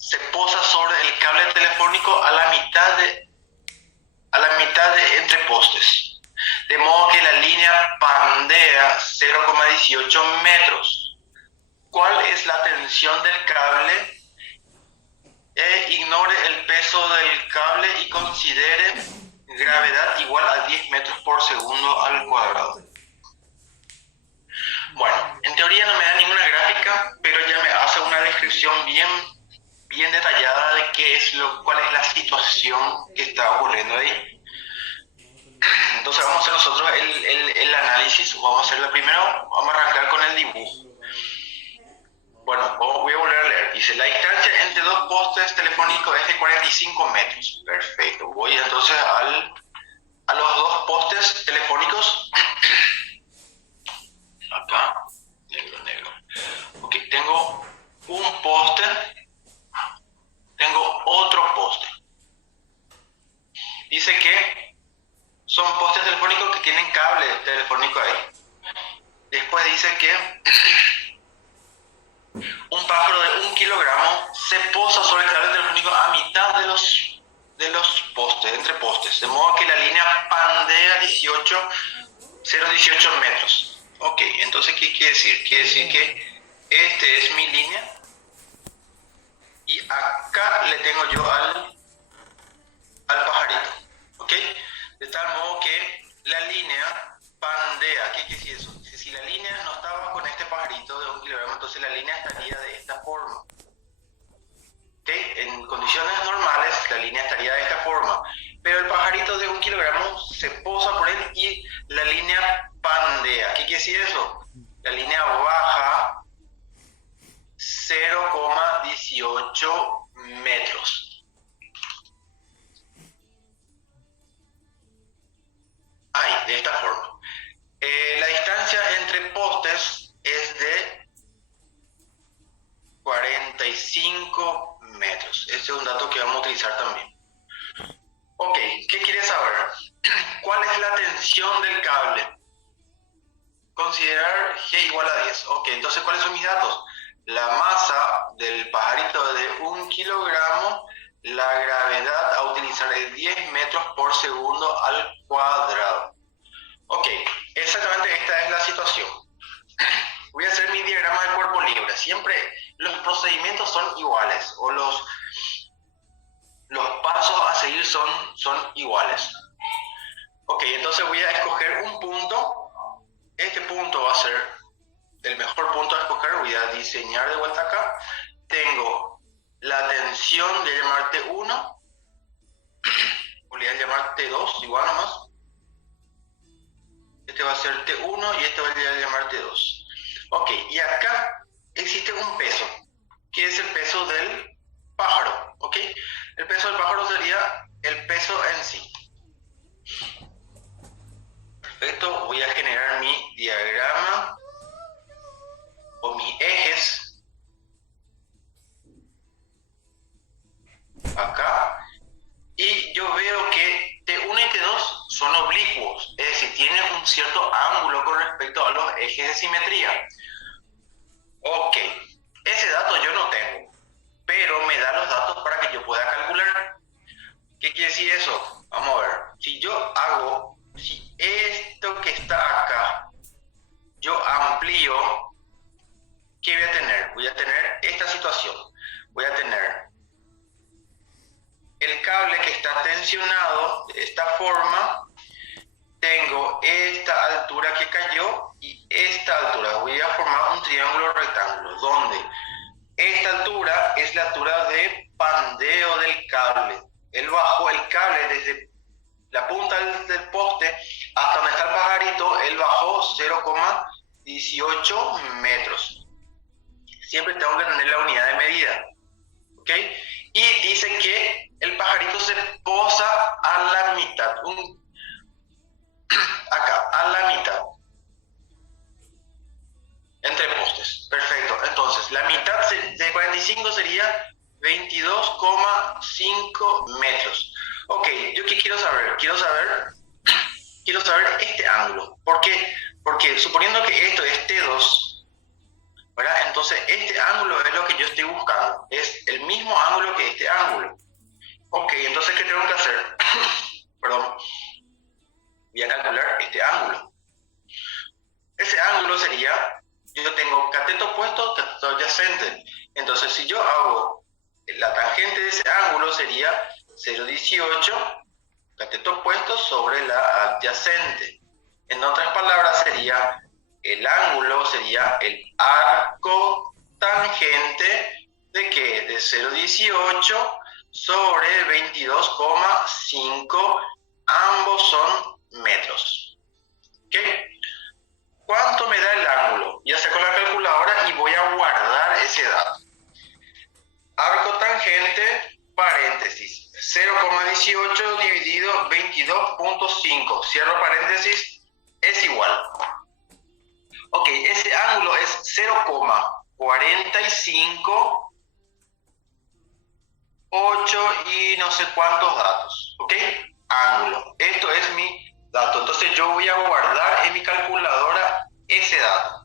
se posa sobre el cable telefónico a la mitad de entre postes, de modo que la línea pandea 0,18 metros. ¿Cuál es la tensión del cable? Ignore el peso del cable y considere gravedad igual a 10 metros por segundo al cuadrado. Bueno, en teoría no me da ninguna gráfica, pero ya me hace una descripción bien detallada de cuál es la situación que está ocurriendo ahí. Entonces vamos a hacer nosotros el análisis. Vamos a hacerlo primero, vamos a arrancar con el dibujo. Bueno, voy a volver a leer. Dice, la distancia entre dos postes telefónicos es de 45 metros. Perfecto. Voy entonces a los dos postes telefónicos. Acá, negro. Ok, tengo un poste, tengo otro poste. Dice que son postes telefónicos que tienen cable telefónico ahí. Después dice que un pájaro de 1 kilogramo se posa sobre el cable telefónico a mitad de los postes, entre postes, de modo que la línea pandea 0,18 metros. Ok, entonces, ¿qué quiere decir? Quiere decir que este es mi línea y acá le tengo yo al pajarito, ¿ok? De tal modo que la línea pandea. ¿Qué quiere decir eso? Si la línea no estaba con este pajarito de 1 kilogramo, entonces la línea estaría de esta forma. ¿Ok? En condiciones normales, la línea estaría de esta forma. Pero el pajarito de 1 kilogramo se posa por él y la línea pandea. ¿Qué quiere decir eso? La línea baja 0,18 metros. Ahí, de esta forma. La distancia entre postes es de 45 metros. Este es un dato que vamos a utilizar también. Ok, ¿qué quieres saber? ¿Cuál es la tensión del cable? Considerar G igual a 10. Ok, entonces, ¿cuáles son mis datos? La masa del pajarito de 1 kilogramo, la gravedad a utilizar es 10 metros por segundo al cuadrado. Ok, exactamente esta es la situación. Voy a hacer mi diagrama de cuerpo libre. Siempre los procedimientos son iguales, o los pasos a seguir son iguales. Ok, entonces voy a escoger un punto. Este punto va a ser el mejor punto a escoger. Voy a diseñar de vuelta acá. Tengo la tensión, voy a llamar T1. Voy a llamar T2, igual nomás. Este va a ser T1 y este voy a llamar T2. Ok, y acá existe un peso, que es el peso del pájaro. Ok, el peso del pájaro sería el peso en sí. Perfecto, voy a generar mi diagrama o mis ejes acá, y yo veo que T1 y T2 son oblicuos, es decir, tienen un cierto ángulo con respecto a los ejes de simetría. Ok, ese dato yo no tengo, pero me da los datos para que yo pueda calcular. ¿Qué quiere decir eso? Vamos a ver, si esto que está acá, yo amplío, ¿qué voy a tener? Voy a tener esta situación. Voy a tener el cable que está tensionado de esta forma. Tengo esta altura que cayó y esta altura. Voy a formar un triángulo rectángulo donde esta altura es la altura de pandeo del cable. Él bajó el cable desde la punta del poste hasta donde está el pajarito. Él bajó 0,18 metros. Siempre tengo que tener la unidad de medida. ¿Ok? Y dice que el pajarito se posa a la mitad. Acá, a la mitad. Entre postes. Perfecto. Entonces, la mitad de 45 sería 22,5 metros. Ok, ¿yo qué quiero saber? Quiero saber este ángulo. ¿Por qué? Porque suponiendo que esto es T2, ¿verdad? Entonces, este ángulo es lo que yo estoy buscando. Es el mismo ángulo que este ángulo. Ok, entonces, ¿qué tengo que hacer? Perdón. Voy a calcular este ángulo. Ese ángulo sería, yo tengo cateto opuesto, cateto adyacente. Entonces, si yo hago la tangente de ese ángulo sería 0,18 cateto opuesto sobre la adyacente. En otras palabras, sería el ángulo, sería el arco tangente de ¿qué? De 0,18 sobre 22,5, ambos son metros. ¿Ok? ¿Cuánto me da el ángulo? Ya saco la calculadora y voy a guardar ese dato. Arco tangente, paréntesis, 0,18 dividido 22,5, cierro paréntesis, es igual. Ok, ese ángulo es 0,458 y no sé cuántos datos. Ok, ángulo. Esto es mi dato. Entonces yo voy a guardar en mi calculadora ese dato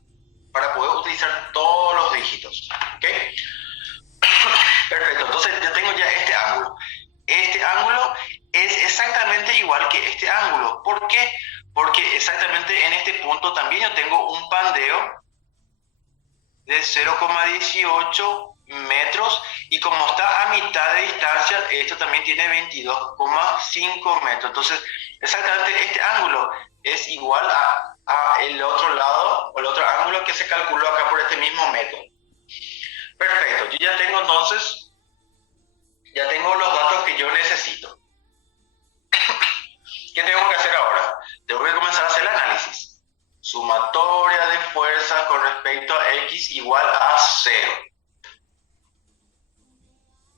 para poder utilizar todos los dígitos. Ok. Perfecto, entonces ya tengo ya este ángulo. Este ángulo es exactamente igual que este ángulo. ¿Por qué? Porque exactamente en este punto también yo tengo un pandeo de 0,18 metros y como está a mitad de distancia, esto también tiene 22,5 metros. Entonces, exactamente este ángulo es igual a el otro lado o el otro ángulo que se calculó acá por este mismo método. Perfecto, yo ya tengo entonces, ya tengo los datos que yo necesito. ¿Qué tengo que hacer ahora? Tengo que comenzar a hacer el análisis. Sumatoria de fuerzas con respecto a x igual a 0.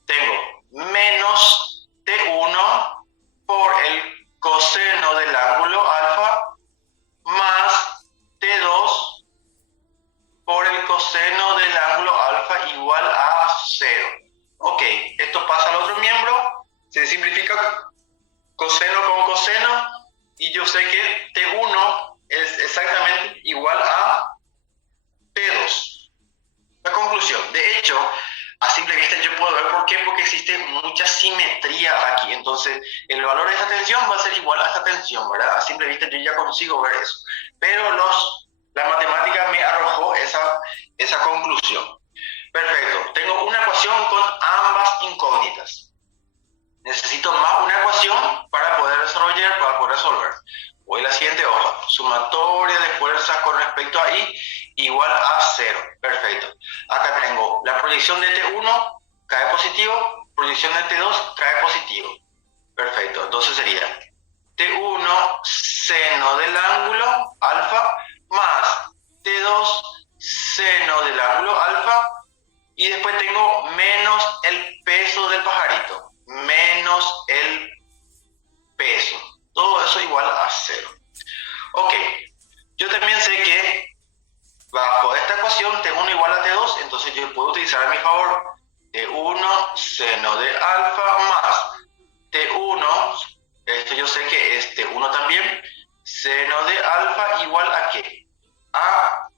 Tengo menos T1 por el coseno del ángulo alfa más T2 por el coseno del ángulo alfa igual a 0. Ok, esto pasa al otro miembro, se simplifica coseno con coseno y yo sé que T1 es exactamente igual a T2. La conclusión, de hecho, a simple vista yo puedo ver por qué, porque existe mucha simetría aquí. Entonces, el valor de esta tensión va a ser igual a esta tensión, ¿verdad? A simple vista yo ya consigo ver eso. Pero la matemática me arrojó esa conclusión. Perfecto. Tengo una ecuación con ambas incógnitas. Necesito más una ecuación para poder desarrollar, para poder resolver. Voy a la siguiente hoja. Sumatoria de fuerzas con respecto a I igual a 0. Perfecto. Acá tengo la proyección de T1 cae positivo, proyección de T2 cae positivo. Perfecto. Entonces sería T1 seno del ángulo alfa más T2 seno del ángulo alfa y después tengo menos el peso del pajarito. Menos el peso. Todo eso igual a 0. Ok, yo también sé que bajo esta ecuación T1 igual a T2, entonces yo puedo utilizar a mi favor T1 seno de alfa más T1, esto yo sé que es T1 también, seno de alfa igual a ¿qué? A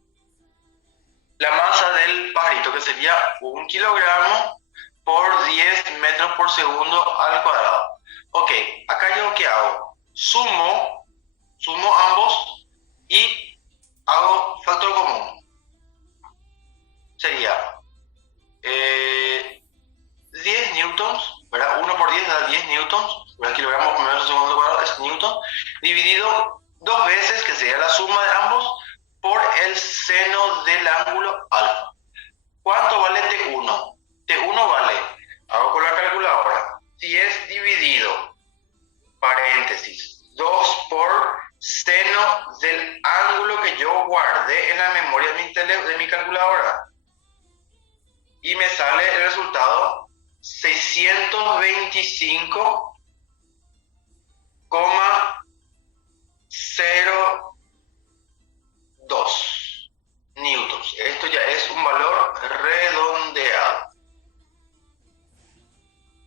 la masa del pajarito, que sería 1 kilogramo por 10 metros por segundo al cuadrado. Ok, acá yo ¿qué hago? Sumo ambos y hago factor común. Sería 10 newtons, ¿verdad? 1 por 10 da 10 newtons, ¿verdad? Kilogramos por metro por segundo al cuadrado es newton, dividido 2 veces, que sería la suma de ambos, por el seno del ángulo alfa. ¿Cuánto vale T1? T1 vale, hago con la calculadora, si es dividido, paréntesis, 2 por seno del ángulo que yo guardé en la memoria de mi calculadora. Y me sale el resultado 625,02 newtons. Esto ya es un valor redondeado.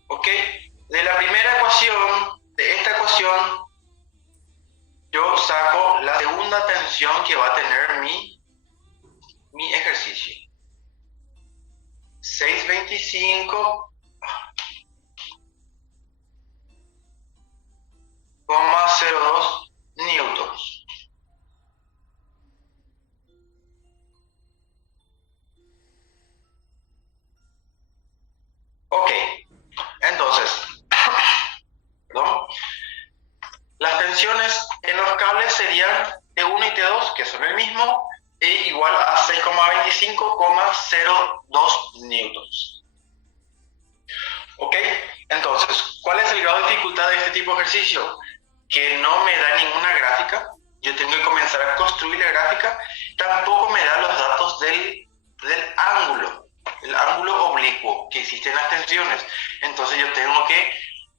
¿Ok? De la primera ecuación, de esta ecuación, yo saco la segunda tensión que va a tener mi ejercicio. 625 0,02 newtons. Ok, entonces, perdón, las tensiones en los cables serían T1 y T2, que son el mismo, e igual a 6,25,02 newtons. Ok, entonces, ¿cuál es el grado de dificultad de este tipo de ejercicio? Que no me da ninguna gráfica, yo tengo que comenzar a construir la gráfica, tampoco me da los datos del ángulo, el ángulo oblicuo que existe en las tensiones. Entonces yo tengo que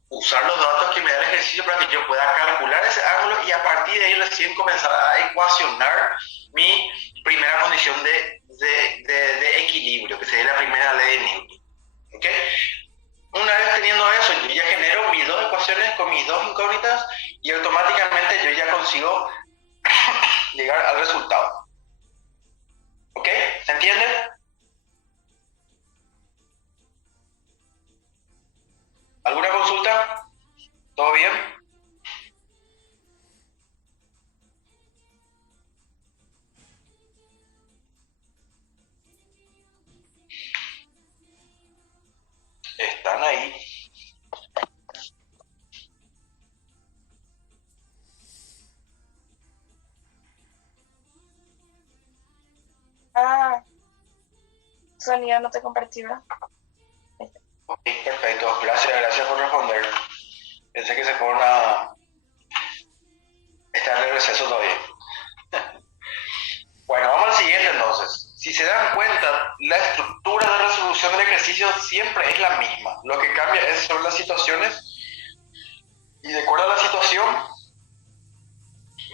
usar los datos que me da el ejercicio para que yo pueda calcular ese ángulo y a partir de ahí recién comenzar a ecuacionar mi primera condición de equilibrio, que sería la primera ley de Newton. ¿Ok? Una vez teniendo eso, yo ya genero mis dos ecuaciones con mis dos incógnitas y automáticamente yo ya consigo llegar al resultado. ¿Ok? ¿Se entiende? ¿Alguna consulta? ¿Todo bien? Están ahí. Sonido no te compartí, ¿verdad? Ok, perfecto. Gracias por responder. Pensé que se fueron a estar en el receso todavía. Bueno, vamos al siguiente entonces. Si se dan cuenta, la estructura de resolución del ejercicio siempre es la misma. Lo que cambia es sobre las situaciones y de acuerdo a la situación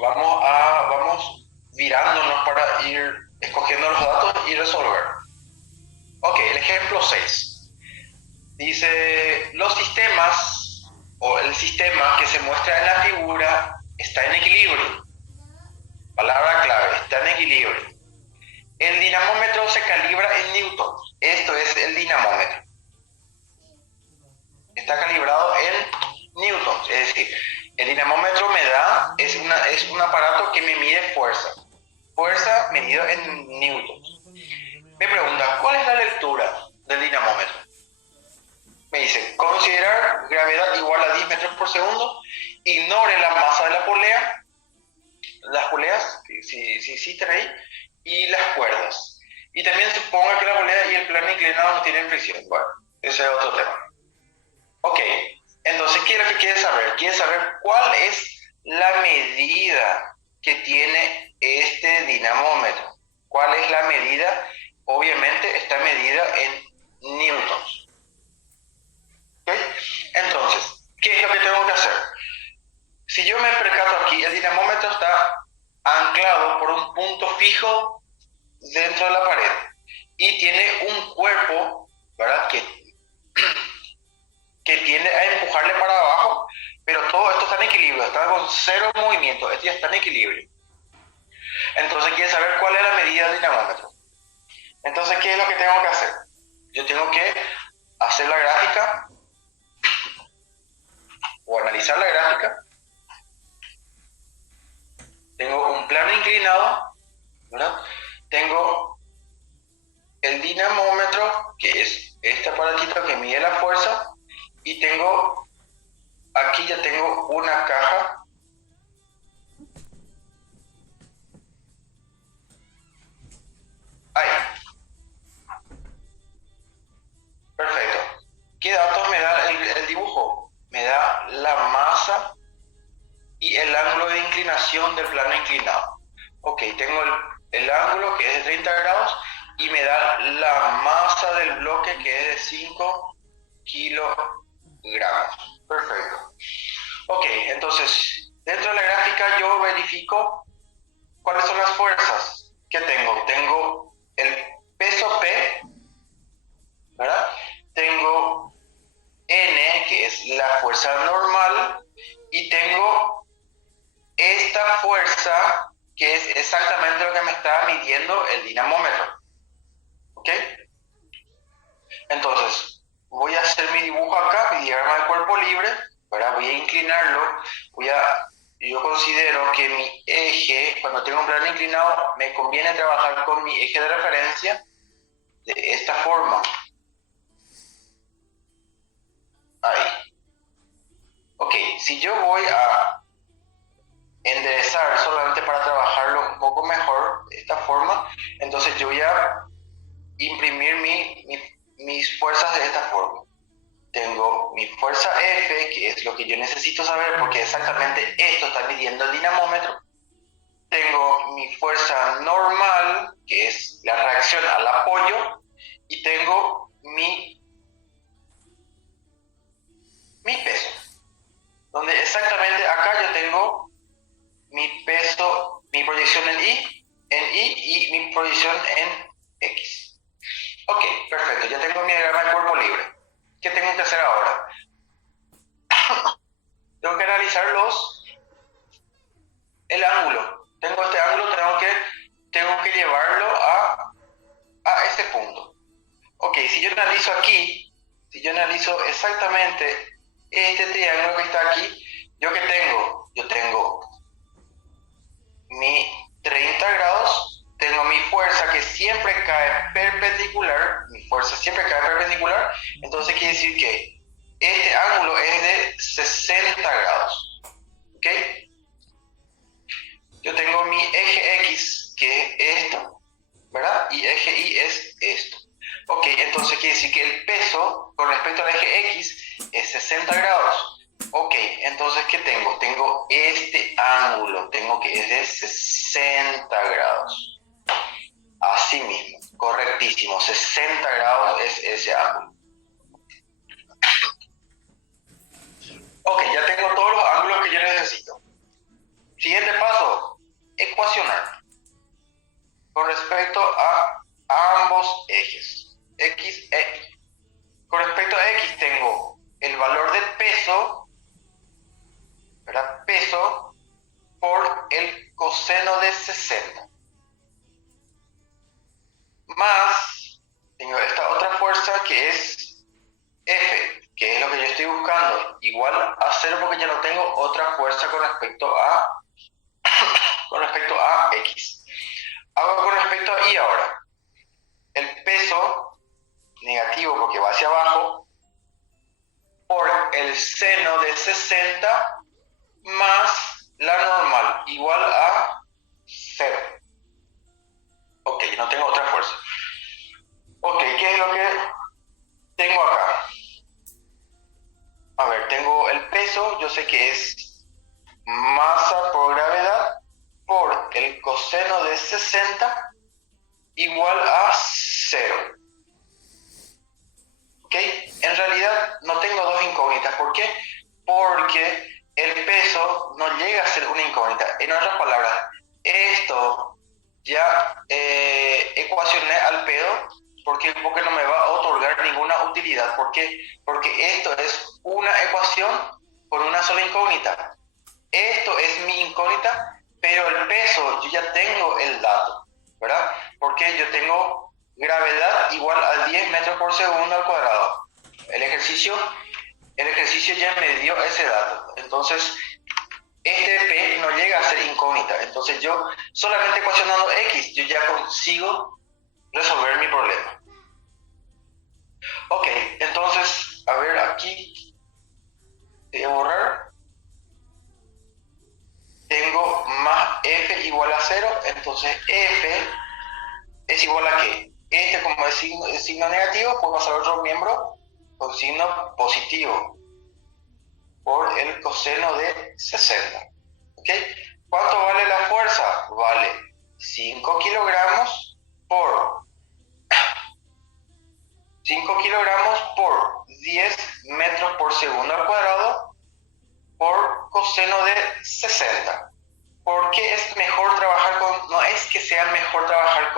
vamos virándonos para ir escogiendo los datos y resolver. Ok, el ejemplo 6. Dice, los sistemas o el sistema que se muestra en la figura está en equilibrio. Palabra clave, está en equilibrio. El dinamómetro se calibra en newtons. Esto es el dinamómetro. Está calibrado en newtons. Es decir, el dinamómetro es un aparato que me mide fuerza. Fuerza medido en newtons. Me pregunta, ¿cuál es la lectura del dinamómetro? Me dice, considerar gravedad igual a 10 metros por segundo. Ignore la masa de la polea. Las poleas, si existen ahí, y las cuerdas. Y también suponga que la polea y el plano inclinado no tienen fricción. Bueno, ese es otro tema. Ok, entonces, ¿qué es lo que quiere saber? Quiere saber cuál es la medida que tiene este dinamómetro. ¿Cuál es la medida? Obviamente está medida en newtons. ¿Ok? Entonces, ¿qué es lo que tengo que hacer? Si yo me percato aquí, el dinamómetro está anclado por un punto fijo dentro de la pared y tiene un cuerpo, ¿verdad? Que tiende a empujarle para abajo, pero todo esto está en equilibrio, está con cero movimiento, esto ya está en equilibrio. Entonces quiere saber cuál es la medida del dinamómetro. Entonces, ¿qué es lo que tengo que hacer? Yo tengo que hacer la gráfica o analizar la gráfica. Tengo un plano inclinado, ¿verdad? Tengo el dinamómetro, que es este aparatito que mide la fuerza, y tengo, aquí ya tengo una caja ahí. Perfecto. ¿Qué datos me da el dibujo? Me da la masa y el ángulo de inclinación del plano inclinado. Ok, tengo el ángulo que es de 30 grados y me da la masa del bloque que es de 5 kilogramos. Perfecto. Ok, entonces, dentro de la gráfica yo verifico cuáles son las fuerzas que tengo. Tengo el peso P, ¿verdad? Tengo N, que es la fuerza normal, y tengo esta fuerza, que es exactamente lo que me está midiendo el dinamómetro. ¿Ok? Entonces, voy a hacer mi dibujo acá, mi diagrama de cuerpo libre, ¿verdad? Voy a inclinarlo, voy a yo considero que mi eje, cuando tengo un plano inclinado, me conviene trabajar con mi eje de referencia de esta forma. Ahí. Ok, si yo voy a enderezar solamente para trabajarlo un poco mejor de esta forma, entonces yo voy a imprimir mis fuerzas de esta forma. Tengo mi fuerza F, que es lo que yo necesito saber porque exactamente esto está midiendo el dinamómetro. Tengo mi fuerza normal, que es la reacción al apoyo, y tengo mi peso, donde exactamente acá yo tengo mi peso, mi proyección en Y y mi proyección en X. Ok, perfecto, ya tengo mi diagrama de cuerpo libre. ¿Qué tengo que hacer ahora? Tengo que analizar el ángulo. Tengo este ángulo, tengo que llevarlo a este punto. Ok, si yo analizo aquí, si yo analizo exactamente este triángulo que está aquí, ¿yo qué tengo? Yo tengo mi 30 grados, tengo mi fuerza que siempre cae perpendicular, entonces quiere decir que este ángulo es de 60 grados, ¿ok? Yo tengo mi eje X, que es esto, ¿verdad? Y eje Y es esto. Ok, entonces quiere decir que el peso con respecto al eje X es 60 grados. Ok, entonces ¿qué tengo? Tengo este ángulo, que es de 60 grados. Así mismo, correctísimo, 60 grados es ese ángulo. Ok, ya tengo todos los ángulos que yo necesito. Siguiente paso, ecuacionar. Con respecto a ambos ejes, X e Y. Con respecto a X tengo el valor del peso, ¿verdad? Peso por el coseno de 60. Más, tengo esta otra fuerza que es F, que es lo que yo estoy buscando, igual a 0 porque ya no tengo otra fuerza con respecto a X. Hago con respecto a Y ahora. El peso negativo porque va hacia abajo por el seno de 60 más la normal igual a 0. Ok, no tengo otra fuerza. Ok, ¿qué es lo que tengo acá? A ver, tengo el peso, yo sé que es masa por gravedad por el coseno de 60 igual a 0. ¿Ok? En realidad no tengo dos incógnitas. ¿Por qué? Porque el peso no llega a ser una incógnita. En otras palabras, esto ya ecuacioné al pedo porque no me va a otorgar ninguna utilidad. ¿Por qué? Porque esto es una ecuación con una sola incógnita. Esto es mi incógnita, pero el peso, yo ya tengo el dato, ¿verdad? Porque yo tengo gravedad igual a 10 metros por segundo al cuadrado. El ejercicio ya me dio ese dato. Entonces, este P no llega a ser incógnita. Entonces yo, solamente ecuacionando X, yo ya consigo resolver mi problema. Ok, entonces, a ver, aquí voy a borrar. Tengo más F igual a 0, entonces F es igual a ¿qué? Este, como es signo negativo, puedo pasar a otro miembro con signo positivo por el coseno de 60. ¿Ok? ¿Cuánto vale la fuerza? Vale 5 kilogramos por 10 metros por segundo al cuadrado por coseno de 60. ¿Por qué es mejor trabajar con? No es que sea mejor trabajar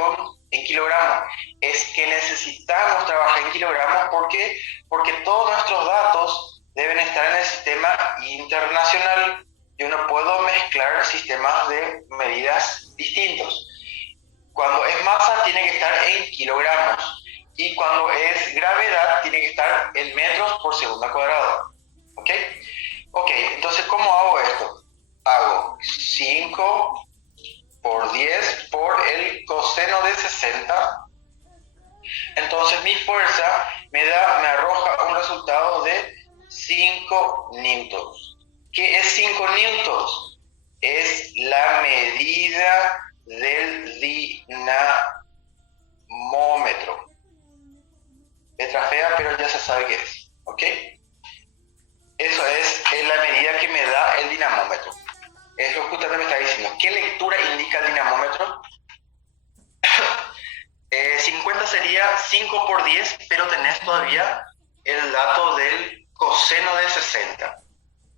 en kilogramos, es que necesitamos trabajar en kilogramos. ¿Por qué? Porque todos nuestros datos deben estar en el sistema internacional. Yo no puedo mezclar sistemas de medidas distintos. Cuando es masa tiene que estar en kilogramos y cuando es gravedad tiene que estar en metros por segundo al cuadrado. ¿Ok? Ok, entonces ¿cómo hago esto? Hago resultado de 5 newtons. ¿Qué es 5 newtons? Es la medida del dinamómetro. Letra fea, pero ya se sabe qué es, ¿ok? Eso es la medida que me da el dinamómetro. Es lo que usted me está diciendo. ¿Qué lectura indica el dinamómetro? 50 sería 5 por 10, pero tenés todavía el dato del coseno de 60.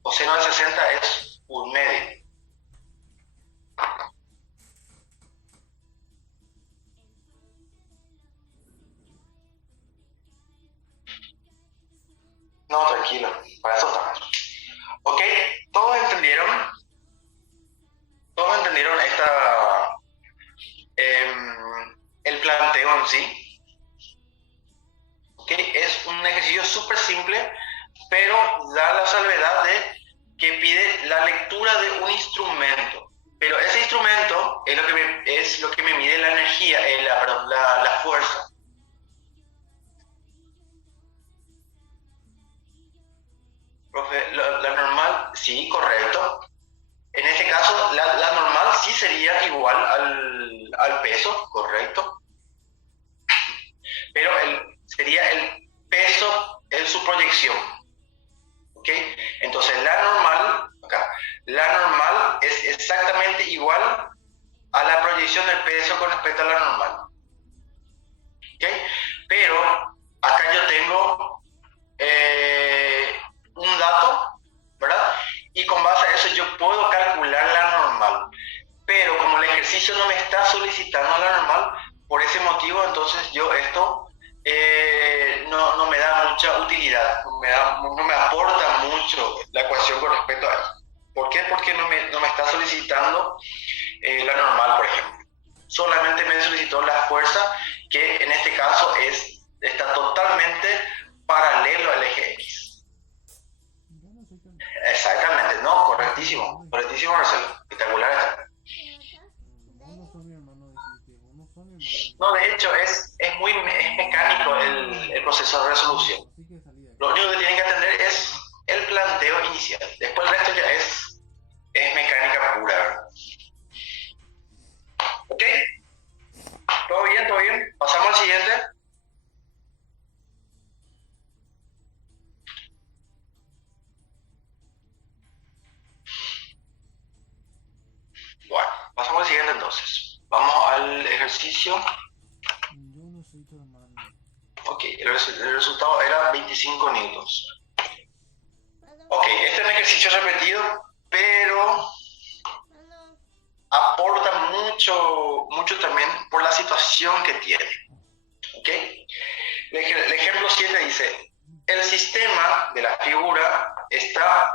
Coseno de 60 es un medio. No, tranquilo, para eso estamos. ¿Ok? ¿Todos entendieron? ¿Todos entendieron el planteo en sí? ¿Ok? Es un ejercicio súper simple, pero da la salvedad de que pide la lectura de un instrumento. Pero ese instrumento es lo que me mide la energía, la fuerza. Profe, la normal, sí, correcto. En este caso, la normal sí sería igual al peso, correcto. Pero sería el peso en su proyección. ¿Ok? Entonces, la normal es exactamente igual a la proyección del peso con respecto a la normal. ¿Ok? Pero acá yo tengo un dato, ¿verdad? Y con base a eso yo puedo calcular la normal. Pero como el ejercicio no me está solicitando la normal, por ese motivo entonces yo esto no me da mucha utilidad, no me aporta mucho la ecuación con respecto a eso. ¿Por qué? Porque no me está solicitando la normal, por ejemplo. Solamente me solicitó la fuerza, que en este caso está totalmente paralelo al eje X. Exactamente, no, correctísimo, Marcelo, espectacular está. No, de hecho, es mecánico el proceso de resolución. Lo único que tienen que atender es el planteo inicial. Después el resto ya es mecánica pura, ¿verdad? ¿Ok? ¿Todo bien? ¿Todo bien? Pasamos al siguiente. Bueno, pasamos al siguiente entonces. Vamos al ejercicio. Ok, el resultado era 25 newtons. Ok, este es un ejercicio repetido, pero aporta mucho también por la situación que tiene. ¿Ok? El ejemplo 7 dice, el sistema de la figura está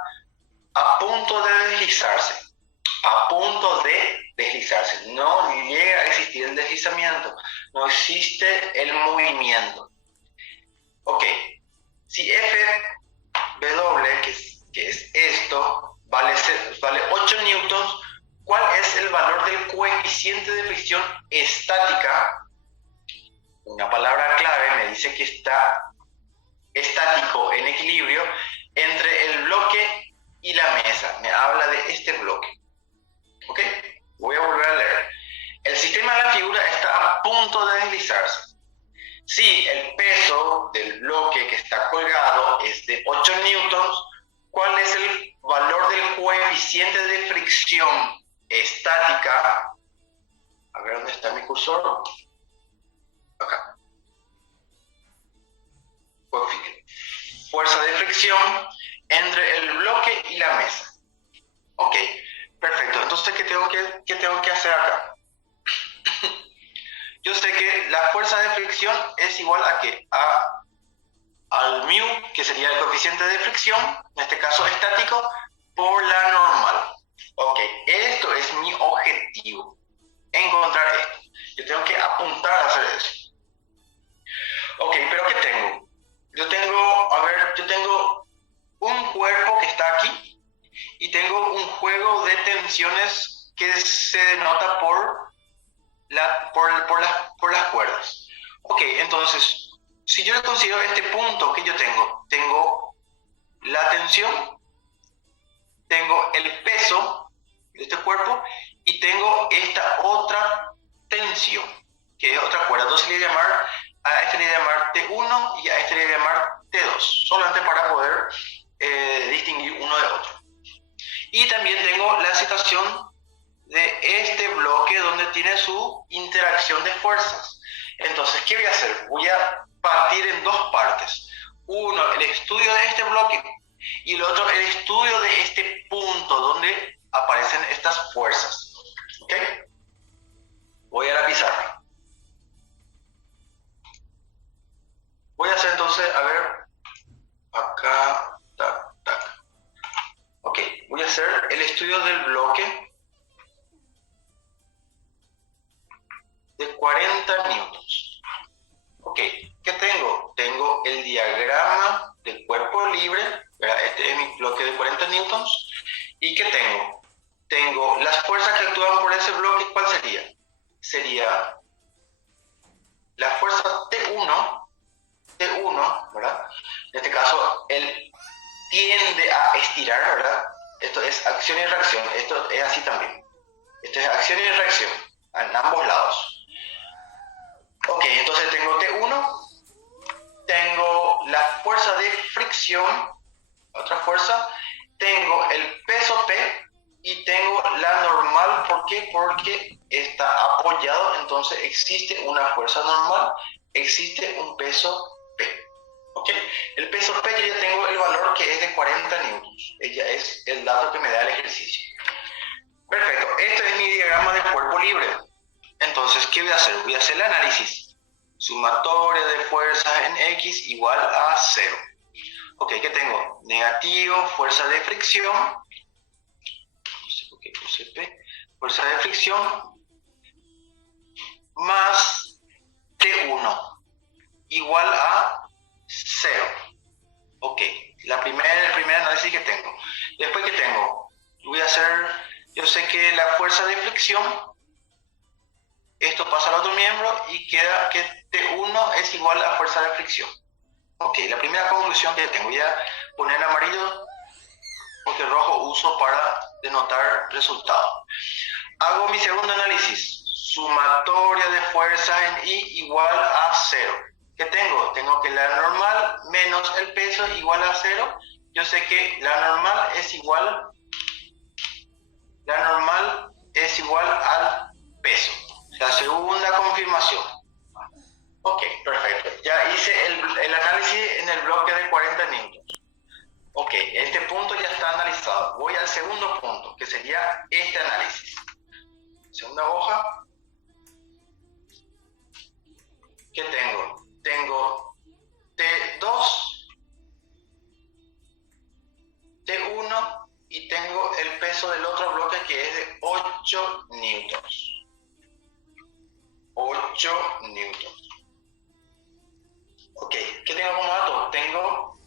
a punto de deslizarse. No llega a existir el deslizamiento, no existe el movimiento. Ok, si Fw, que es esto, vale 8 newtons, ¿cuál es el valor del coeficiente de fricción estática? Una palabra clave me dice que está estático, en equilibrio, entre el bloque y la mesa. Me habla de este bloque. ¿Ok? Voy a volver a leer. El sistema de la figura está a punto de deslizarse. Si el peso del bloque que está colgado es de 8 newtons, ¿cuál es el valor del coeficiente de fricción estática? A ver dónde está mi cursor. Acá. Fuerza de fricción entre el bloque y la mesa. Ok, perfecto. Entonces, ¿qué tengo que hacer acá? Yo sé que la fuerza de fricción es igual a ¿qué? Al mu, que sería el coeficiente de fricción, en este caso estático, por la normal. Ok, esto es mi objetivo, encontrar esto. Yo tengo que apuntar a hacer eso. Ok, pero ¿qué tengo? Yo tengo un cuerpo que está aquí y tengo un juego de tensiones que se denota por las cuerdas. Ok, entonces, si yo considero este punto que yo tengo tensión, tengo el peso de este cuerpo y tengo esta otra tensión, que es otra cuerda. Entonces le voy a llamar, a este le voy a llamar T1 y a este le voy a llamar T2, solamente para poder distinguir uno de otro. Y también tengo la situación de este bloque donde tiene su interacción de fuerzas. Entonces, ¿qué voy a hacer? Voy a partir en dos partes. Uno, el estudio de este bloque, y el otro, el estudio de este punto donde aparecen estas fuerzas. ¿Ok? Voy a la pizarra. Voy a hacer entonces, a ver, acá, tac, tac. Ok, voy a hacer el estudio del bloque de 40 newtons. Ok, ¿qué tengo? Tengo el diagrama del cuerpo libre, ¿verdad? Este es mi bloque de 40 newtons. ¿Y qué tengo? Tengo las fuerzas que actúan por ese bloque. ¿Cuál sería? Sería la fuerza T1, ¿verdad? En este caso, él tiende a estirar, ¿verdad? Esto es acción y reacción. Esto es así también. Esto es acción y reacción en ambos lados. Ok, entonces tengo T1, tengo la fuerza de fricción, otra fuerza, tengo el peso P y tengo la normal. ¿Por qué? Porque está apoyado, entonces existe una fuerza normal, existe un peso P. ¿Ok? El peso P yo ya tengo el valor que es de 40 newtons. Ella es el dato que me da el ejercicio. Perfecto, este es mi diagrama de cuerpo libre. Entonces, ¿qué voy a hacer? Voy a hacer el análisis. Sumatoria de fuerzas en X igual a 0. Ok, ¿qué tengo? Negativo, fuerza de fricción. No sé por qué puse P. Fuerza de fricción más T1 igual a 0. Ok, el primer análisis que tengo. Después que tengo, voy a hacer, yo sé que la fuerza de fricción, esto pasa al otro miembro y queda que T1 es igual a la fuerza de fricción. Ok, la primera conclusión que tengo, voy a poner en amarillo porque el rojo uso para denotar resultado. Hago mi segundo análisis, sumatoria de fuerzas en I igual a 0. ¿Qué tengo? Tengo que la normal menos el peso igual a 0. Yo sé que la normal es igual al peso. La segunda confirmación. Ok, perfecto. Ya hice el análisis en el bloque de 40 newtons. Ok, este punto ya está analizado. Voy al segundo punto, que sería este análisis. Segunda hoja. ¿Qué tengo? Tengo T2, T1 y tengo el peso del otro bloque que es de 8 newtons. 8 newtons. Ok, ¿qué tengo como dato? Tengo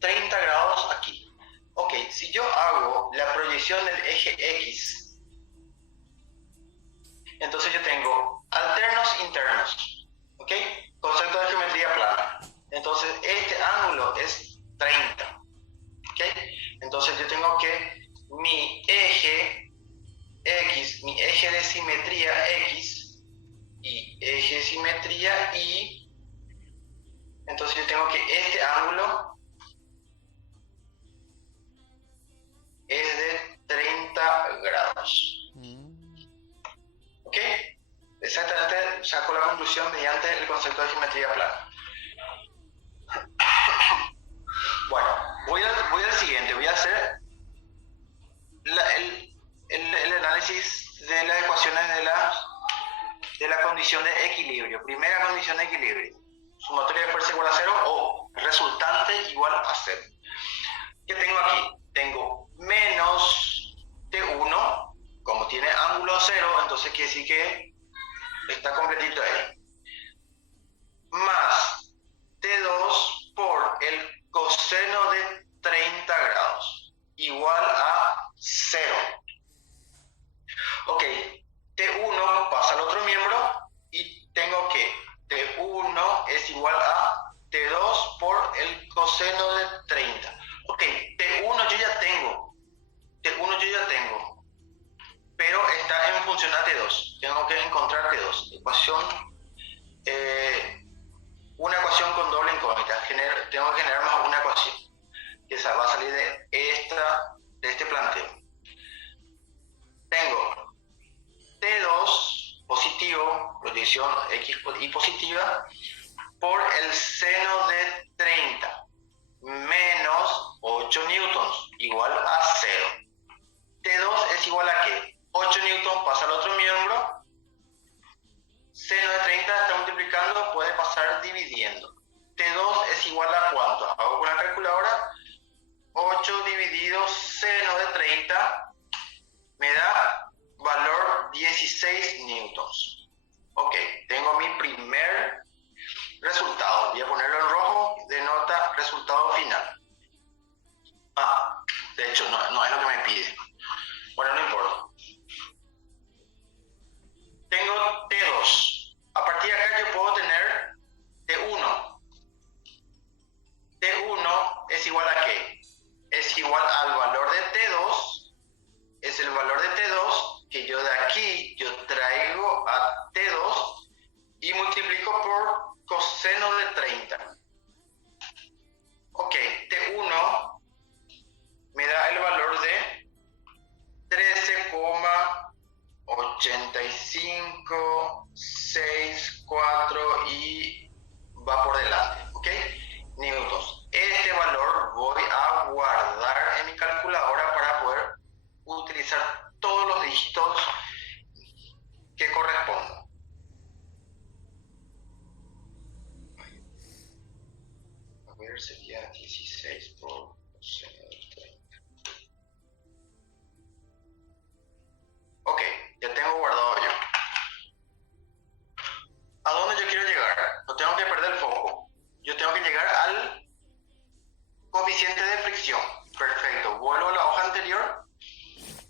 30 grados aquí. Ok, si yo hago la proyección del eje X, entonces yo tengo alternos internos. ¿Ok? Concepto de geometría plana. Entonces este ángulo es 30. ¿Ok? Entonces yo tengo que mi eje X, mi eje de simetría X y eje de simetría Y, entonces yo tengo que este ángulo es de 30 grados. ¿Ok? Exactamente saco la conclusión mediante el concepto de geometría plana. Bueno, voy al siguiente. Voy a hacer el análisis de las ecuaciones de la condición de equilibrio. Primera condición de equilibrio. Sumatoria de fuerza igual a 0 o resultante igual a 0. ¿Qué tengo aquí? Tengo menos T1, como tiene ángulo 0, entonces quiere decir que está completito ahí. Más T2 por el coseno de 30 grados, igual a 0. Ok, T1 pasa al otro miembro y tengo que T1 es igual a T2 por el coseno de 30. Ok, T1 ecuación, que va a salir de este planteo. Tengo T2 positivo, proyección X y positiva, por el seno de 30 menos 8 newtons, igual a 0. T2 es igual a ¿qué? 8 newtons pasa al otro miembro, seno de 30 está multiplicando, puede pasar dividiendo. T2 es igual a ¿cuánto? Hago con la calculadora, 8 dividido seno de 30 me da valor 16 newtons. Ok, tengo mi primer resultado. Voy a ponerlo en rojo, denota resultado final. De hecho, no es lo que me pide. Bueno, no importa. Tengo T2. A partir de acá yo puedo tener T1. T1 es igual a ¿qué? Es igual al valor de T2. Es el valor de T2 que yo de aquí yo traigo a T2 y multiplico por coseno de 30. Ok, T1 me da el valor de 13,8564 y va por delante, ¿ok? Newtons. Este valor voy a guardar en mi calculadora para poder utilizar todos los dígitos que correspondan. A ver, sería 16 por coseno de 30. Ok, ya tengo guardado yo. ¿A dónde yo quiero llegar? No tengo que perder el foco. Yo tengo que llegar al coeficiente de fricción. Perfecto. Vuelvo a la hoja anterior.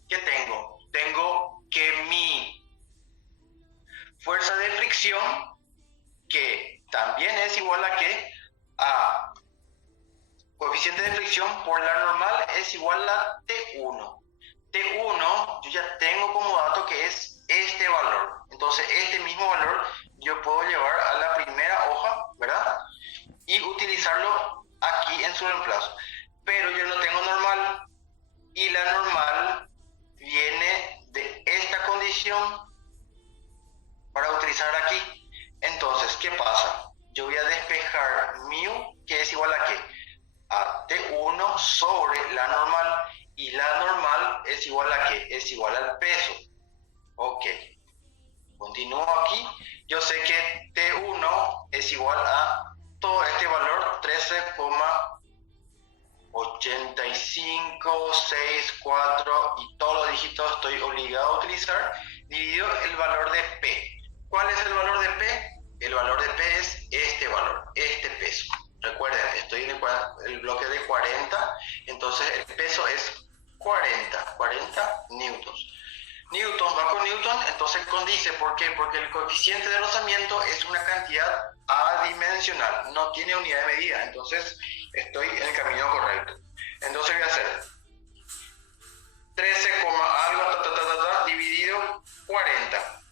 ¿Qué tengo? Tengo que mi fuerza de fricción, que también es igual a ¿qué? A coeficiente de fricción por la normal es igual a T1. T1 yo ya tengo como dato que es este valor. Entonces este mismo valor yo puedo llevar a la primera hoja, ¿verdad? Y utilizarlo aquí en su reemplazo. Pero yo no tengo normal y la normal viene de esta condición para utilizar aquí. Entonces, ¿qué pasa? Yo voy a despejar mu, que es igual a ¿qué? A T1 sobre la normal, y la normal es igual a ¿qué? Es igual al peso. Ok. Continúo aquí. Yo sé que T1 es igual a todo este valor, 13,8564 y todos los dígitos estoy obligado a utilizar, dividido el valor de P. ¿Cuál es el valor de P? El valor de P es este valor, este peso. Recuerden, estoy en el bloque de 40, entonces el peso es 40 newtons. Newton va con Newton, entonces condice. ¿Por qué? Porque el coeficiente de rozamiento es una cantidad adimensional, no tiene unidad de medida, entonces estoy en el camino correcto. Entonces voy a hacer 13, algo, dividido 40.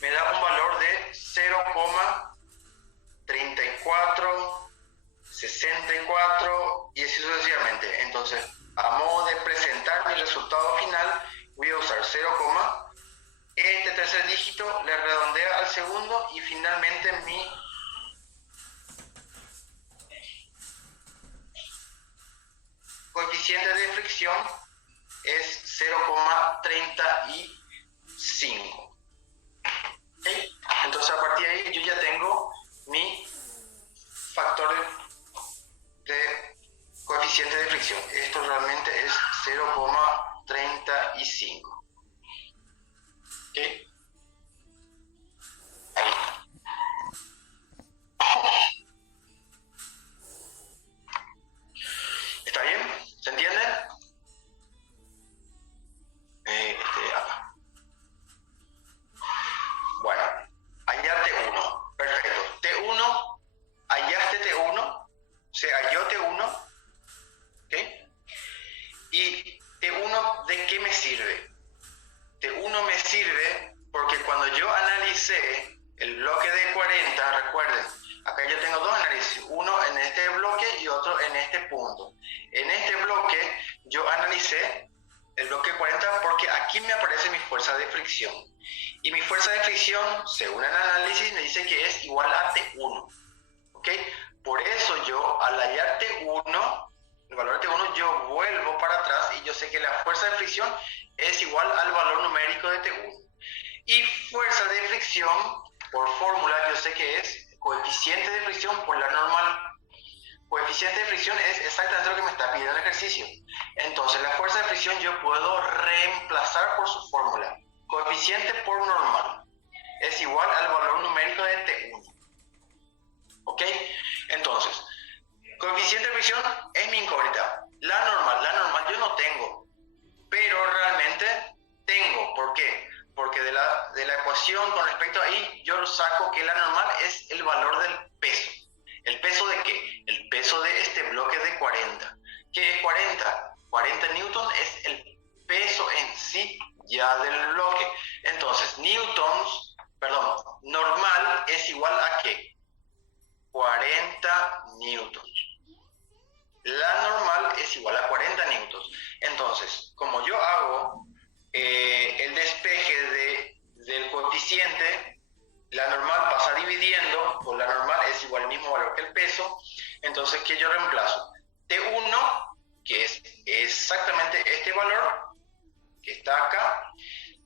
Me da un valor de 0,3464 y así sucesivamente. Entonces, a modo de presentar mi resultado final, voy a usar 0, este tercer dígito le redondea al segundo y finalmente mi coeficiente de fricción es 0,35. ¿Okay? Entonces a partir de ahí yo ya tengo mi factor de coeficiente de fricción. Esto realmente es 0,35. ¿Okay? Ahí. ¿Está bien? ¿Se entiende? Acá. Bueno, allá T1. Perfecto. T1, hallaste T1, se halló T1. ¿Ok? ¿Y T1 de qué me sirve? T1 me sirve y otro en este punto. En este bloque yo analicé el bloque 40 porque aquí me aparece mi fuerza de fricción. Y mi fuerza de fricción, según el análisis, me dice que es igual a T1. ¿Ok? Por eso yo, al hallar T1, el valor de T1, yo vuelvo para atrás y yo sé que la fuerza de fricción es igual al valor numérico de T1. Y fuerza de fricción, por fórmula, yo sé que es coeficiente de fricción por la normal. Coeficiente de fricción es exactamente lo que me está pidiendo el ejercicio. Entonces, la fuerza de fricción yo puedo reemplazar por su fórmula. Coeficiente por normal es igual al valor numérico de T1. ¿Ok? Entonces, coeficiente de fricción es mi incógnita. La normal yo no tengo, pero realmente tengo. ¿Por qué? Porque de la ecuación con respecto a I, yo saco que la normal es el valor del peso. ¿El peso de qué? El peso de este bloque de 40. ¿Qué es 40? 40 newtons es el peso en sí ya del bloque. Entonces, normal es igual a ¿qué? 40 newtons. La normal es igual a 40 newtons. Entonces, como yo hago el despeje del coeficiente, la normal pasa dividiendo, por la normal es igual al mismo valor que el peso. Entonces, ¿qué yo reemplazo? T1, que es exactamente este valor, que está acá,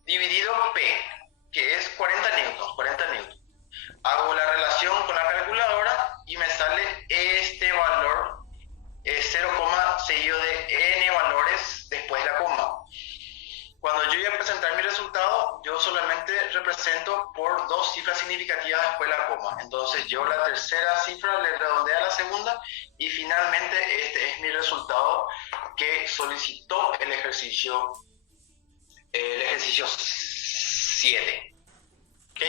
dividido P, que es 40 newtons, 40 newtons. Hago la relación con la calculadora y me sale este valor, 0, seguido de n valores después de la coma. Cuando yo voy a presentar mi resultado, yo solamente represento por 2 cifras significativas después de la coma. Entonces yo la tercera cifra le redondeo a la segunda y finalmente este es mi resultado que solicitó el ejercicio 7. ¿Ok?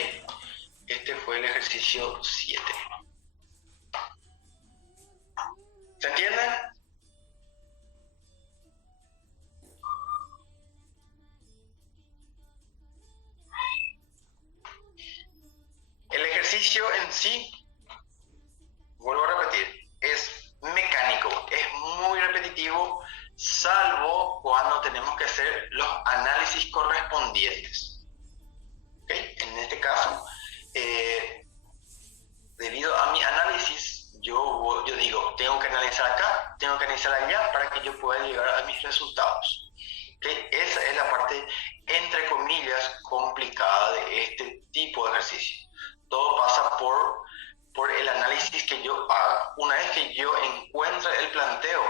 Este fue el ejercicio 7. ¿Se entiende? El ejercicio en sí, vuelvo a repetir, es mecánico, es muy repetitivo, salvo cuando tenemos que hacer los análisis correspondientes. ¿Okay? En este caso, debido a mi análisis, yo digo, tengo que analizar acá, tengo que analizar allá para que yo pueda llegar a mis resultados. ¿Okay? Esa es la parte, entre comillas, complicada de este tipo de ejercicio. Todo pasa por el análisis que yo haga. Una vez que yo encuentre el planteo,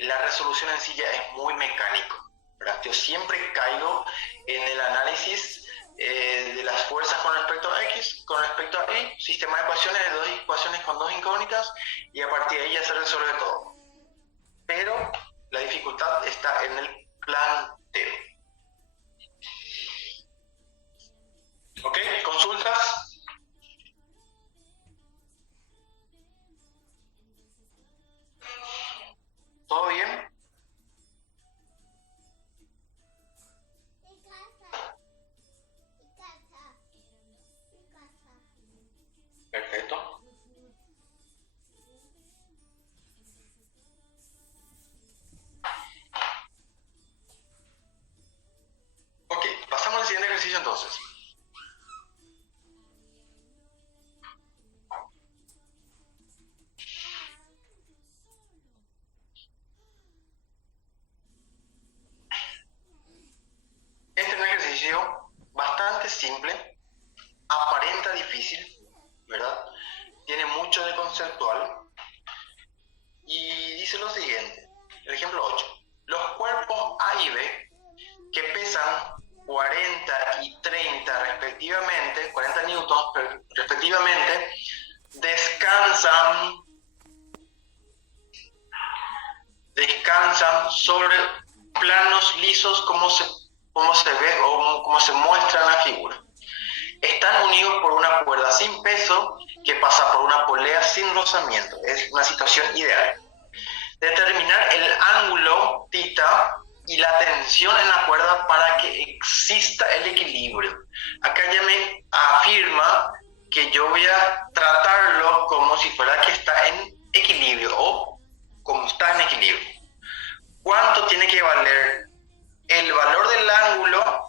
la resolución en sí ya es muy mecánico, ¿verdad? Yo siempre caigo en el análisis de las fuerzas con respecto a X, con respecto a Y, sistema de ecuaciones de 2 ecuaciones con 2 incógnitas, y a partir de ahí ya se resuelve todo. Pero la dificultad está en el planteo. ¿Ok? ¿Consultas? ¿Todo bien? Perfecto. Ok, pasamos al siguiente ejercicio entonces. Este es un ejercicio bastante simple, aparenta difícil, ¿verdad? Tiene mucho de conceptual y dice lo siguiente, el ejemplo 8. Los cuerpos A y B que pesan 40 y 30 respectivamente, 40 newtons respectivamente, descansan sobre planos lisos como se ve o como se muestra en la figura. Están unidos por una cuerda sin peso que pasa por una polea sin rozamiento. Es una situación ideal. Determinar el ángulo θ y la tensión en la cuerda para que exista el equilibrio. Acá ya me afirma que yo voy a tratarlo como si fuera que está en equilibrio o como está en equilibrio. ¿Cuánto tiene que valer el valor del ángulo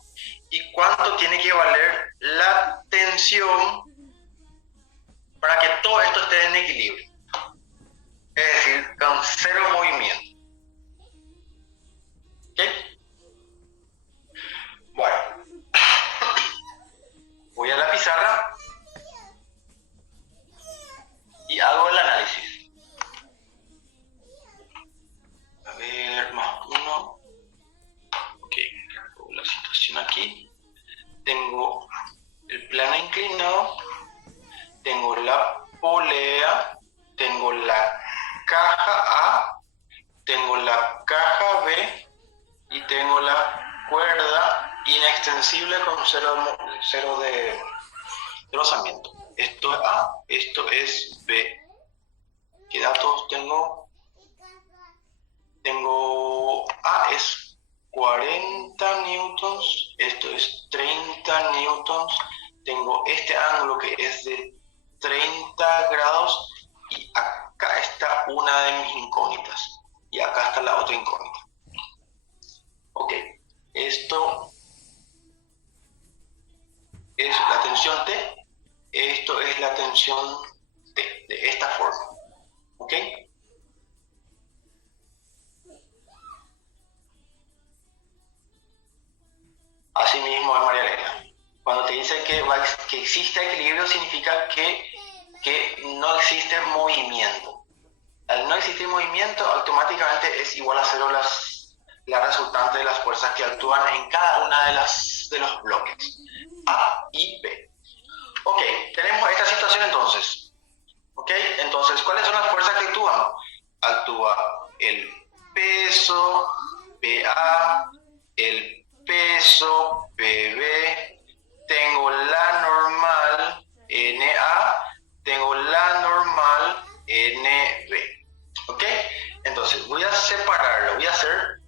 y cuánto tiene que valer la tensión para que todo esto esté en equilibrio? Es decir, con cero movimiento. ¿Ok? Bueno, voy a la pizarra y hago el análisis. A ver, más uno. Ok, la situación aquí. Tengo el plano inclinado, tengo la polea, tengo la caja A, tengo la caja B y tengo la cuerda inextensible con cero de rozamiento. Esto es A, esto es B. ¿Qué datos tengo? Tengo A es 40 newtons, esto es 30 newtons. Tengo este ángulo que es de 30 grados y acá está una de mis incógnitas y acá está la otra incógnita. Ok, esto es la tensión T, esto es la tensión T, de esta forma. ¿Ok? Así mismo es María Elena. Cuando te dice que existe equilibrio, significa que no existe movimiento. Al no existir movimiento, automáticamente es igual a cero la resultante de las fuerzas que actúan en cada una de los bloques, A y B. Ok, tenemos esta situación entonces. Ok, entonces, ¿cuáles son las fuerzas que actúan? Actúa el peso, PA, el peso, PB, tengo la normal, NA, tengo la normal, NB. ¿Ok? Entonces, voy a separarlo, voy a hacer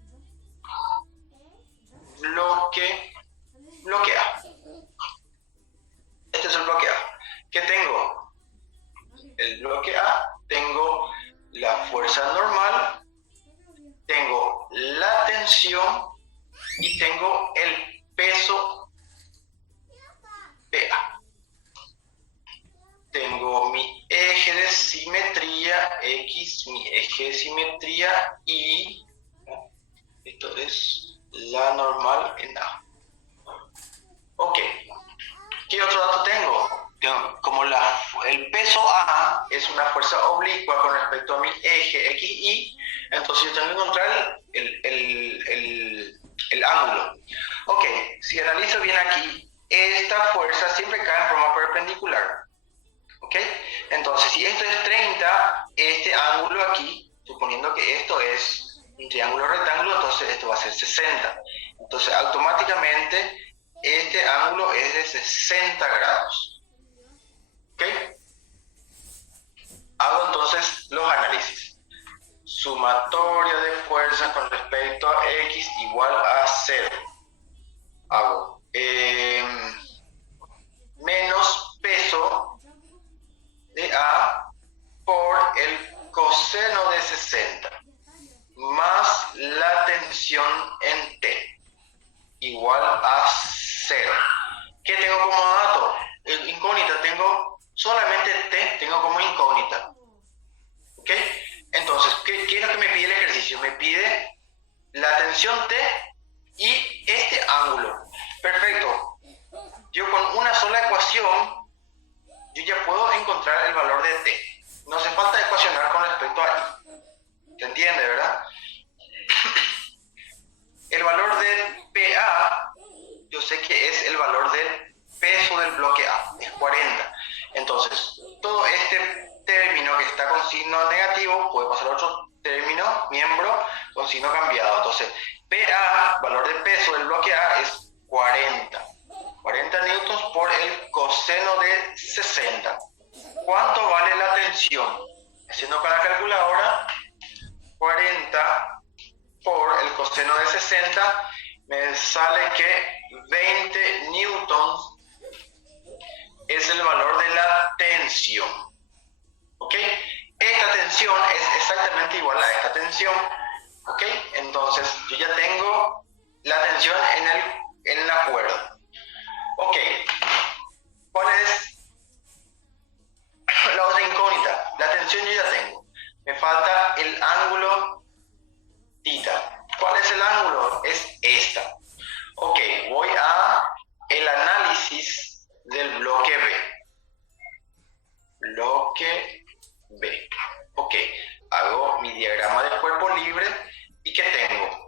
bloque A. Este es el bloque A. ¿Qué tengo? El bloque A, tengo la fuerza normal, tengo la tensión y tengo el peso PA. Tengo mi eje de simetría X, mi eje de simetría Y. Esto es la normal en A. Ok. ¿Qué otro dato tengo? Como el peso A es una fuerza oblicua con respecto a mi eje XY, entonces yo tengo que encontrar el ángulo. Ok, si analizo bien aquí, esta fuerza siempre cae en forma perpendicular. ¿Ok? Entonces, si esto es 30, este ángulo aquí, suponiendo que esto es un triángulo rectángulo, entonces esto va a ser 60. Entonces, automáticamente, este ángulo es de 60 grados. ¿Ok? Hago entonces los análisis. Sumatoria de fuerzas con respecto a X igual a 0. Hago menos peso de A por el coseno de 60 más la tensión en T igual a 0. ¿Qué tengo como dato? Incógnita, tengo solamente T, tengo como incógnita. ¿Ok? Entonces, ¿qué es lo que me pide el ejercicio? Me pide la tensión T y este ángulo. Perfecto. Yo con una sola ecuación, yo ya puedo encontrar el valor de T. No hace falta ecuacionar con respecto a I. ¿Se entiende, verdad? El valor de PA, yo sé que es el valor del peso del bloque A, es 40. Entonces, todo este término que está con signo negativo puede pasar a otro término, miembro, con signo cambiado. Entonces, PA, valor de peso del bloque A, es 40. 40 newtons por el coseno de 60. ¿Cuánto vale la tensión? Haciendo con la calculadora, 40 por el coseno de 60, me sale que 20 newtons es el valor de la tensión. ¿Ok? Esta tensión tensión es exactamente igual a esta tensión. ¿Ok? Entonces, yo ya tengo la tensión en la cuerda. Ok. ¿Cuál es la otra incógnita? La tensión yo ya tengo. Me falta el ángulo tita. ¿Cuál es el ángulo? Es esta. Ok, voy a el análisis del bloque B. Bloque B. Ok, hago mi diagrama de cuerpo libre. ¿Y qué tengo?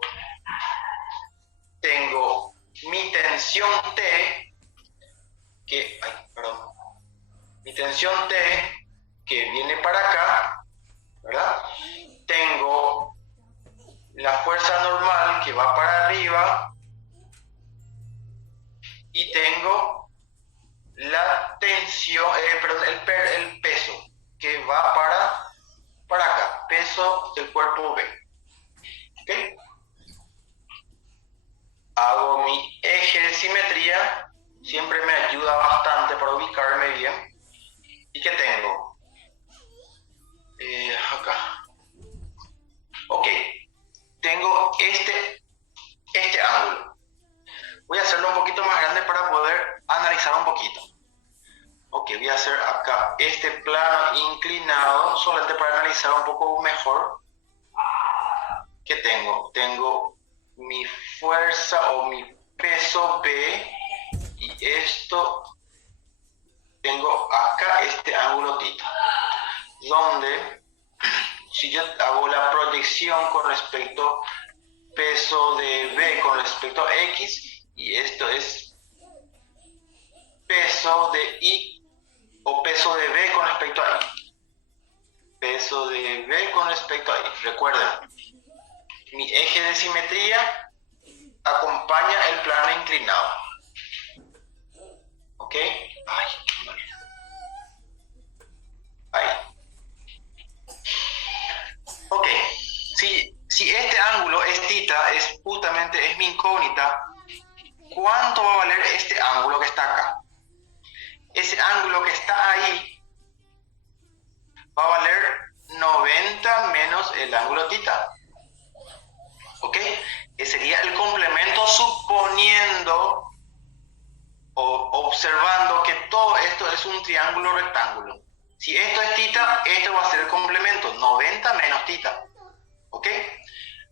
Tengo mi tensión T, mi tensión T que viene para acá, ¿verdad? Tengo la fuerza normal que va para arriba y tengo la tensión, el peso que va para acá, peso del cuerpo B. ¿Okay? Hago mi eje de simetría, siempre me ayuda bastante para ubicarme bien. ¿Y qué tengo? Acá. Ok, tengo este ángulo. Voy a hacerlo un poquito más grande para poder analizar un poquito. Ok, voy a hacer acá este plano inclinado, solamente para analizar un poco mejor. ¿Qué tengo? Tengo mi fuerza o mi peso B y esto, tengo acá este ángulo θ, donde si yo hago la proyección con respecto peso de B con respecto a X, y esto es peso de Y o peso de B con respecto a Y. Peso de B con respecto a Y. Recuerden, mi eje de simetría acompaña el plano inclinado. ¿Ok? Ahí. Ok. Si este ángulo es θ, justamente es mi incógnita, ¿cuánto va a valer este ángulo que está acá? Ese ángulo que está ahí va a valer 90 menos el ángulo θ. ¿Ok? Que sería el complemento suponiendo o observando que todo esto es un triángulo rectángulo. Si esto es θ, esto va a ser el complemento, 90 menos θ. ¿Ok?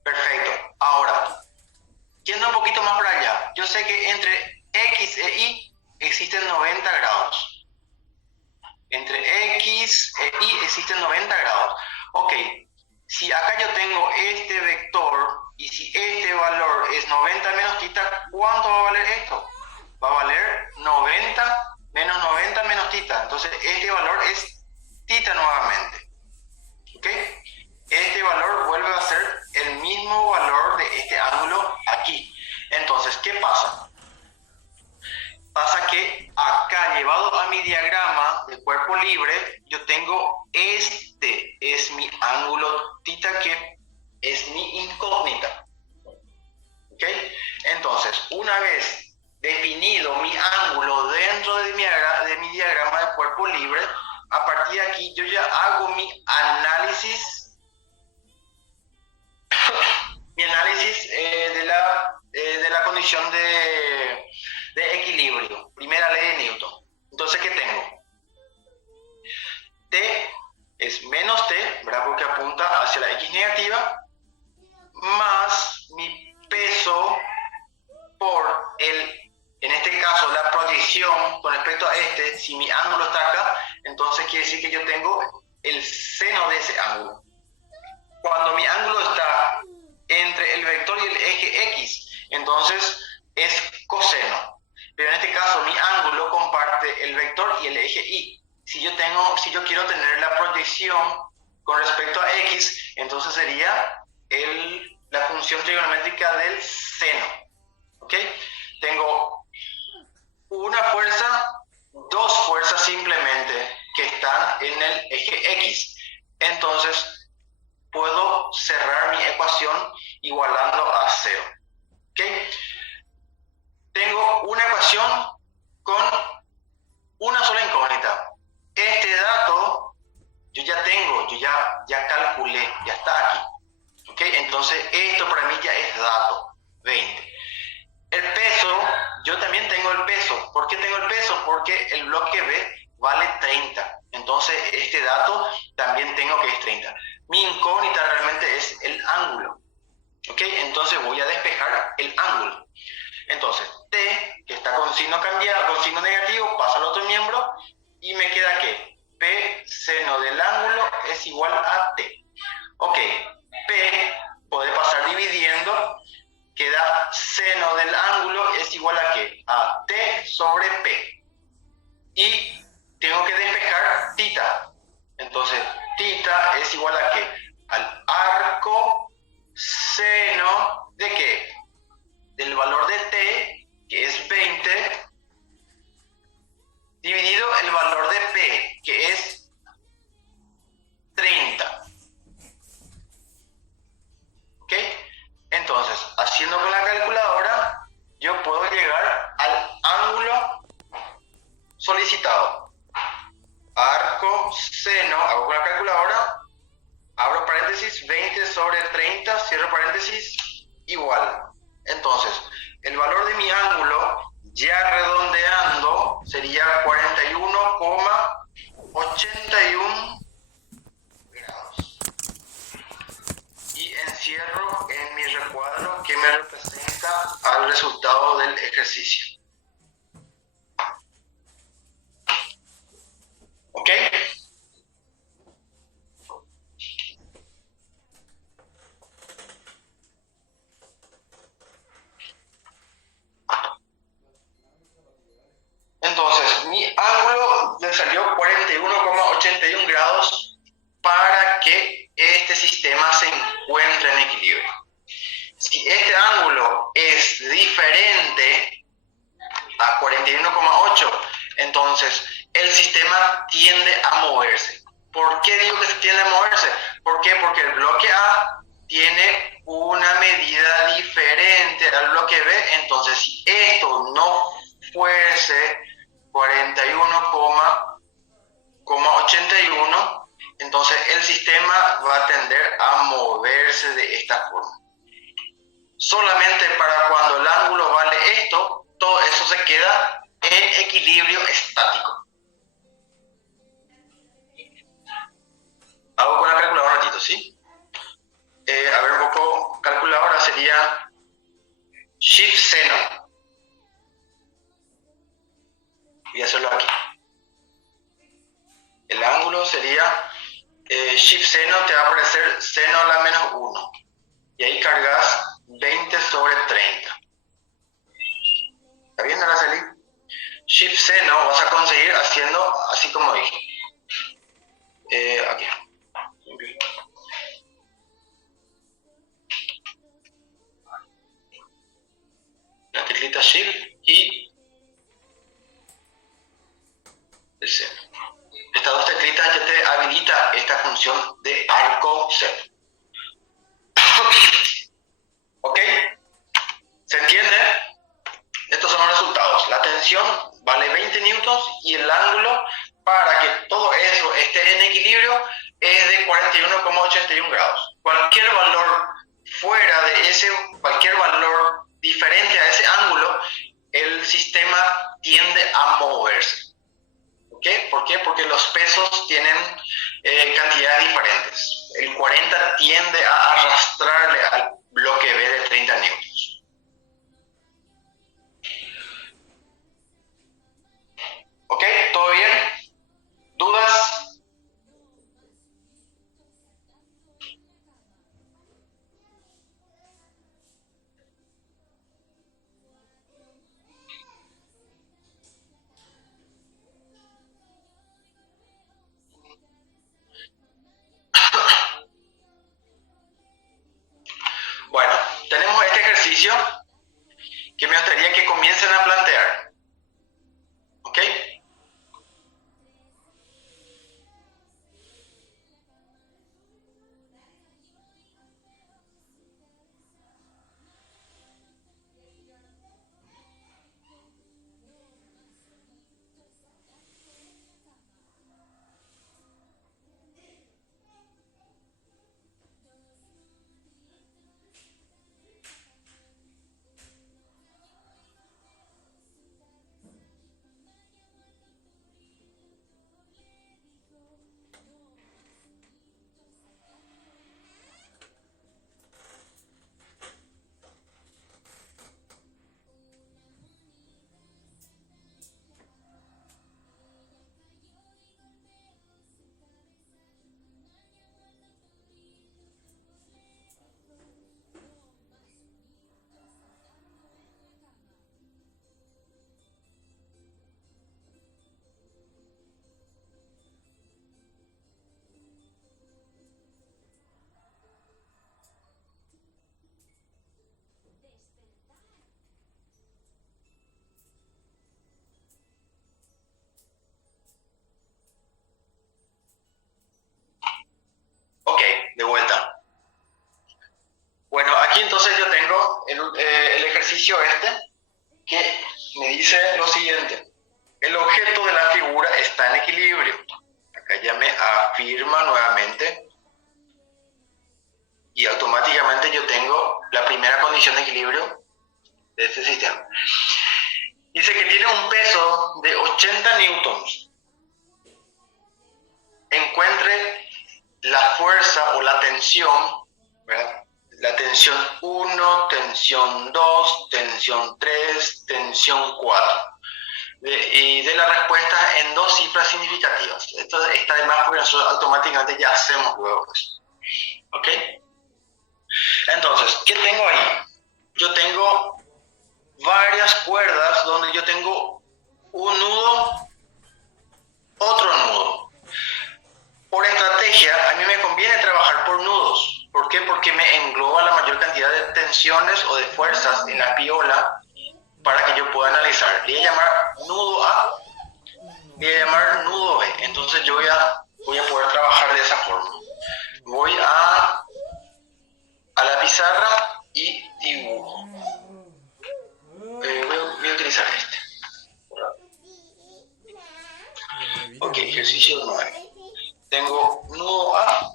Perfecto. Ahora, yendo un poquito más para allá, yo sé que entre X e Y existen 90 grados. Entre X e Y existen 90 grados. Ok, si acá yo tengo este vector y si este valor es 90 menos θ, ¿cuánto va a valer esto? Va a valer 90 menos θ. Entonces este valor es θ nuevamente. ¿Ok? Este valor vuelve a ser el mismo valor de este ángulo aquí. Entonces, ¿qué pasa? Pasa que acá, llevado a mi diagrama de cuerpo libre, yo tengo este es mi ángulo θ, que es mi incógnita. ¿Ok? Entonces, una vez definido mi ángulo dentro de mi diagrama de cuerpo libre, a partir de aquí yo ya hago mi análisis de la condición de equilibrio, primera ley de Newton. Entonces, ¿qué tengo? T es menos T, ¿verdad? Porque apunta hacia la X negativa, más mi peso por en este caso, la proyección con respecto a si mi ángulo está acá, entonces quiere decir que yo tengo el seno de ese ángulo. Cuando mi ángulo está entre el vector y el eje X, entonces es coseno. Pero en este caso mi ángulo comparte el vector y el eje Y. Si yo quiero tener la proyección con respecto a X, entonces sería la función trigonométrica del seno. ¿Ok? Tengo una fuerza, dos fuerzas simplemente que están en el eje X. Entonces puedo cerrar mi ecuación igualando a 0. ¿Ok? Tengo una ecuación con una sola incógnita. Este dato yo ya 20. El peso, yo también tengo el peso. ¿Por qué tengo el peso? Porque el bloque B vale 30. Entonces, este dato también tengo que es 30. Mi incógnita realmente es el ángulo. ¿Ok? Entonces voy a despejar el ángulo. Entonces, T, que está con signo cambiado, con signo negativo, pasa al otro miembro y me queda que P seno del ángulo es igual a T. Ok, P puede pasar dividiendo, queda seno del ángulo es igual a ¿qué? A T sobre P. Y tengo que despejar θ. Entonces, θ es igual a ¿qué? Al arco seno de ¿qué? Del valor de T, que es 20, dividido el valor de P, que es 30. ¿Ok? Entonces, haciendo con la calculadora, yo puedo llegar al ángulo solicitado. Arco seno, hago con la calculadora, abro paréntesis, 20 sobre 30, cierro paréntesis, igual. Entonces, el valor de mi ángulo, ya redondeando, sería 41,81 grados. Y encierro en mi recuadro que me representa al resultado del ejercicio. ¿Ok? Entonces, mi ángulo le salió 41,81 grados para que este sistema se encuentre en equilibrio. Si este ángulo es diferente a 41,8, entonces el sistema tiende a moverse. ¿Por qué digo que se tiende a moverse? ¿Por qué? Porque el bloque A tiene una medida diferente al bloque B. Entonces, si esto no fuese 41,81, entonces el sistema va a tender a moverse de esta forma. Solamente para cuando el ángulo vale esto, todo eso se queda en equilibrio estático. Hago con la calculadora un ratito, ¿sí? A ver, un poco, calculadora sería shift seno. Voy a hacerlo aquí. El ángulo sería shift seno, te va a aparecer seno a la menos 1. Y ahí cargas 20 sobre 30. ¿Está bien, Araceli? Shift seno vas a conseguir haciendo así como dije. Aquí. La teclita Shift y el seno. Estas dos teclitas ya te habilita esta función de arco seno. ¿Ok? ¿Se entiende? Estos son los resultados. La tensión vale 20 newtons y el ángulo para que todo eso esté en equilibrio es de 41,81 grados. Cualquier valor fuera de ese, cualquier valor diferente a ese ángulo, el sistema tiende a moverse. ¿Ok? ¿Por qué? Porque los pesos tienen cantidades diferentes. El 40 tiende a arrastrarle al bloque B de 30 newtons. ¿Ok? ¿Todo bien? ¿Dudas? Bueno, tenemos este ejercicio que me gustaría que comiencen a plantear. ¿Ok? básicamente yo tengo la primera condición de equilibrio de este sistema. Dice que tiene un peso de 80 newtons. Encuentre la fuerza o la tensión, ¿verdad? La tensión 1, tensión 2, tensión 3, tensión 4. Y de la respuesta en dos cifras significativas. Esto está de más porque nosotros automáticamente ya hacemos luego eso. ¿Ok? Entonces, ¿qué tengo ahí? Yo tengo varias cuerdas donde yo tengo un nudo, otro nudo. Por estrategia, a mí me conviene trabajar por nudos. ¿Por qué? Porque me engloba la mayor cantidad de tensiones o de fuerzas en la piola para que yo pueda analizar. Le voy a llamar nudo A, le voy a llamar nudo B. Entonces yo voy a poder trabajar de esa forma. Voy a la pizarra y dibujo. Voy a utilizar este. Ok, ejercicio 9. Tengo nudo A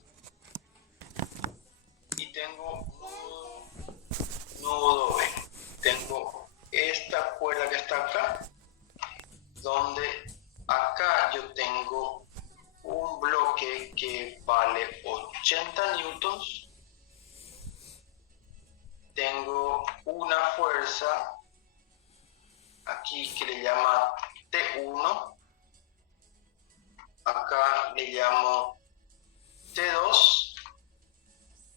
y tengo nudo B. Tengo esta cuerda que está acá, donde acá yo tengo un bloque que vale 80 newtons. Tengo una fuerza aquí que le llama T1. Acá le llamo T2.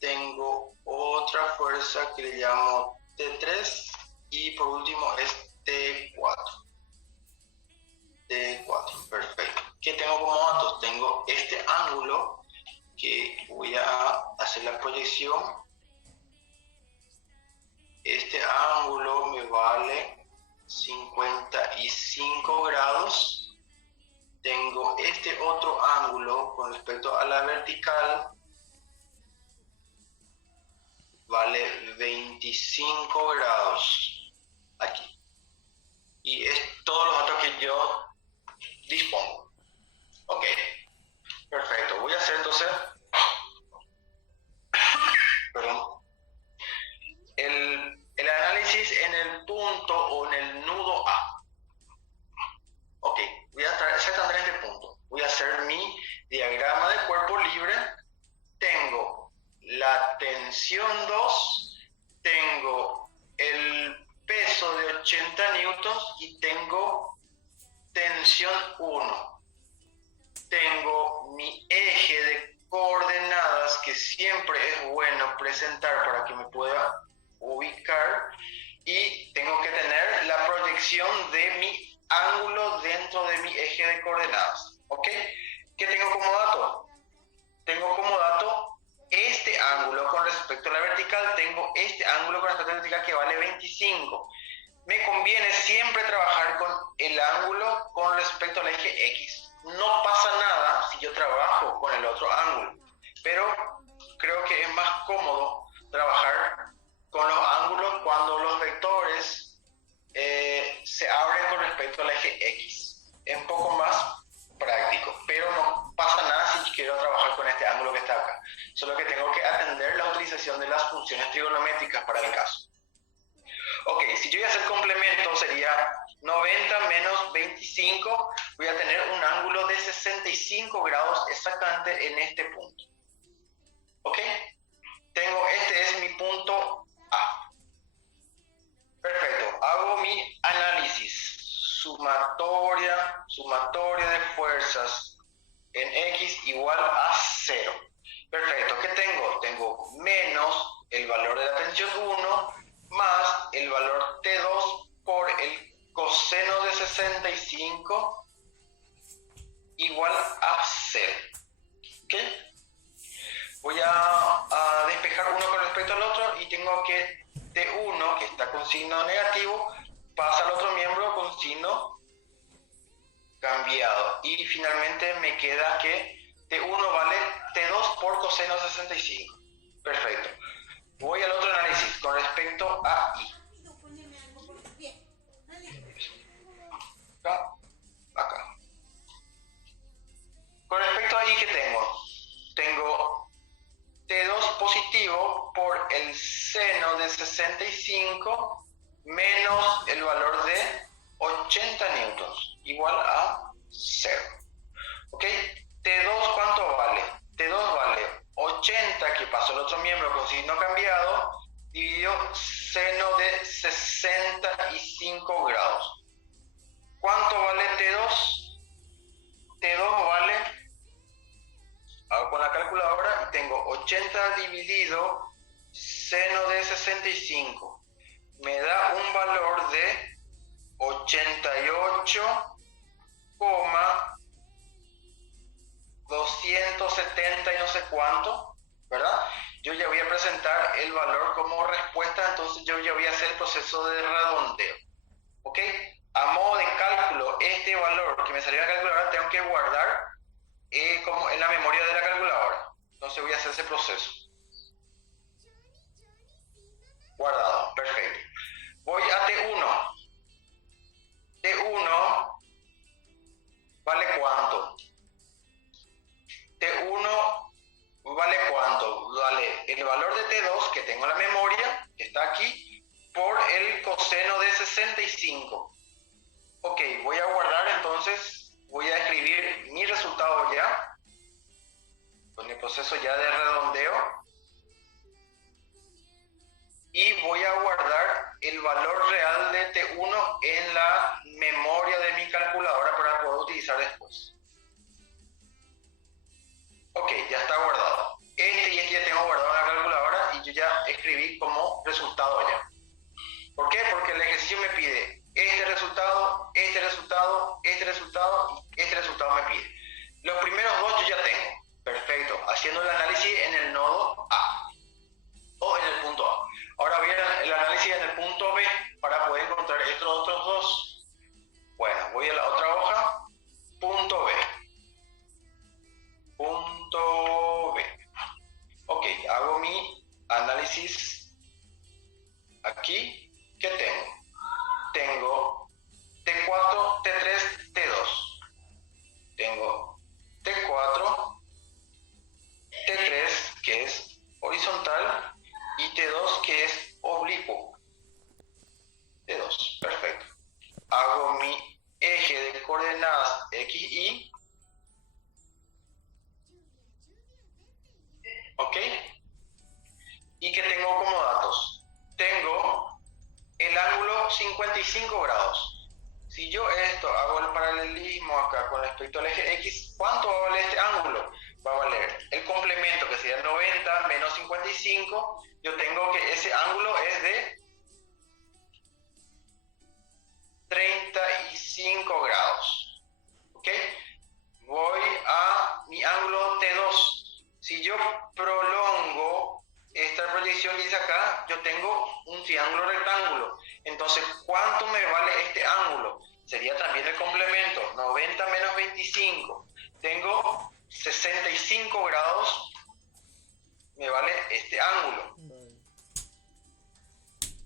Tengo otra fuerza que le llamo T3. Y por último es T4. T4, perfecto. ¿Qué tengo como datos? Tengo este ángulo que voy a hacer la proyección. Este ángulo me vale 55 grados. Tengo este otro ángulo con respecto a la vertical, vale 25 grados aquí. Y es todos los datos que yo dispongo. Ok, perfecto. Voy a hacer entonces, perdón, el análisis en el punto o en el nudo A. Ok, voy a estar exactamente en este punto. Voy a hacer mi diagrama de cuerpo libre. Tengo la tensión 2, tengo el peso de 80 newtons y tengo tensión 1. Tengo mi eje de coordenadas que siempre es bueno presentar para que me pueda ubicar, y tengo que tener la proyección de mi ángulo dentro de mi eje de coordenadas. ¿Ok? ¿Qué tengo como dato? Tengo como dato este ángulo con respecto a la vertical. Tengo este ángulo con respecto a la vertical que vale 25. Me conviene siempre trabajar con el ángulo con respecto al eje X. No pasa nada si yo trabajo con el otro ángulo, pero creo que es más cómodo trabajar con los ángulos cuando los vectores se abren con respecto al eje X. Es un poco más práctico, pero no pasa nada si quiero trabajar con este ángulo que está acá. Solo que tengo que atender la utilización de las funciones trigonométricas para el caso. Ok, si yo voy a hacer complemento sería 90 menos 25, voy a tener un ángulo de 65 grados exactamente en este punto. Ok, este es mi punto A. Perfecto, hago mi análisis, sumatoria de fuerzas en X igual a 0. Perfecto, ¿qué tengo? Tengo menos el valor de la tensión 1 más el valor T2 por el coseno de 65 igual a 0. ¿Ok? Voy a despejar uno con respecto al otro y tengo que T1, que está con signo negativo, pasa al otro miembro con signo cambiado. Y finalmente me queda que T1 vale T2 por coseno 65. Perfecto. Voy al otro análisis con respecto a I. Acá. Con respecto a I, ¿qué tengo? Tengo T2 positivo por el seno de 65 menos el valor de 80 newtons, igual a 0. ¿Ok? T2, ¿cuánto vale? T2 vale 80, que pasó el otro miembro con signo cambiado, dividido seno de 65 grados. ¿Cuánto vale T2? T2 vale, hago con la calculadora y tengo 80 dividido seno de 65. Me da un valor de 88,270 y no sé cuánto, ¿verdad? Yo ya voy a presentar el valor como respuesta, entonces yo ya voy a hacer el proceso de redondeo. ¿Ok? A modo de cálculo, este valor que me salió en la calculadora tengo que guardar como en la memoria de la calculadora. Entonces voy a hacer ese proceso. Guardado, perfecto. Voy a T1. T1 vale cuánto. T1 vale cuánto. Vale el valor de T2 que tengo en la memoria, que está aquí, por el coseno de 65. Ok, voy a guardar, entonces voy a escribir mi resultado ya, con el proceso ya de redondeo, y voy a guardar el valor real de T1 en la memoria de mi calculadora para poder utilizar después. Ok, ya está guardado. Este y este ya tengo guardado en la calculadora y yo ya escribí como resultado ya. ¿Por qué? Porque el ejercicio me pide este resultado, este resultado, este resultado y este resultado me pide. Los primeros dos yo ya tengo. Perfecto. Haciendo el análisis en el nodo A o en el punto A. Ahora voy a el análisis en el punto B para poder encontrar estos otros dos. Bueno, voy a la otra hoja. Punto B. Punto B. Ok, hago mi análisis aquí. ¿Qué tengo? Tengo T4, T3, T2. Tengo T4, T3 que es horizontal y T2 que es oblicuo. T2, perfecto. Hago mi eje de coordenadas X, Y. ¿Ok? ¿Y qué tengo como datos? Tengo el ángulo 55 grados. Si yo esto hago el paralelismo acá con respecto al eje X, ¿cuánto va a valer este ángulo? Va a valer el complemento, que sería 90 menos 55. Yo tengo que ese ángulo es de 35 grados. ¿Ok? Voy a mi ángulo T2. Si yo prolongo esta proyección que dice acá, yo tengo un triángulo rectángulo. Entonces, ¿cuánto me vale este ángulo? Sería también el complemento, 90 menos 25. Tengo 65 grados, me vale este ángulo.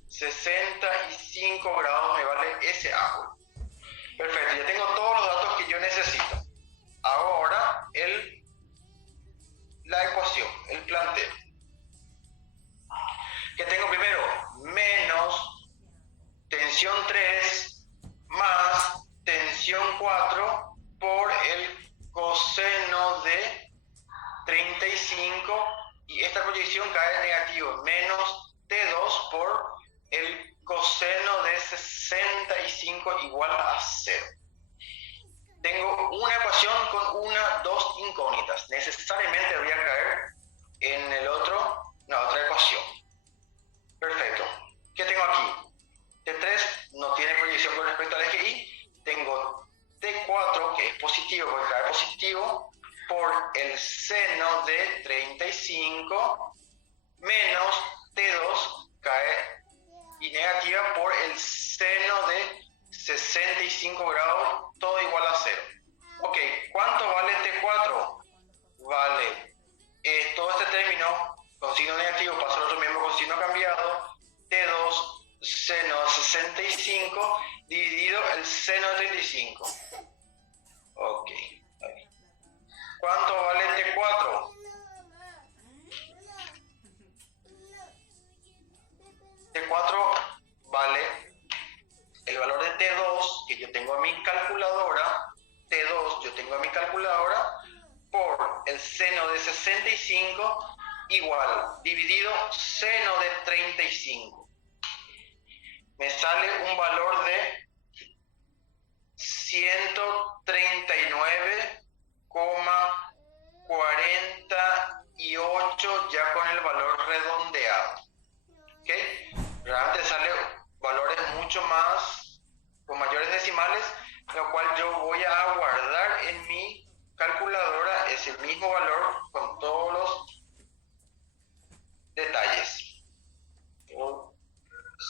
65 grados me vale ese ángulo. Perfecto, ya tengo todos los datos que yo necesito. Ahora la ecuación, el planteo. ¿Qué tengo primero? Menos tensión 3 más tensión 4 por el coseno de 35 y esta proyección cae en negativo, menos T2 por el coseno de 65 igual a 0. Tengo una ecuación con dos incógnitas. Necesariamente voy a caer en la otra ecuación. Perfecto. ¿Qué tengo aquí? T3 no tiene proyección con respecto al eje Y. Tengo T4 que es positivo, porque cae positivo, por el seno de 35 menos T2 cae y negativa por el seno de 65 grados, todo igual a 0. Ok, ¿cuánto vale T4? Vale todo este término con signo negativo pasa al otro miembro con signo cambiado, T2 seno de 65 dividido el seno de 35. Ok, ¿cuánto vale T4? 35 igual, dividido seno de 35. Me sale un valor de 139,48 ya con el valor redondeado. ¿Ok? Realmente sale valores mucho más, con mayores decimales, lo cual yo voy a guardar en mi calculadora ese mismo valor con todos los detalles.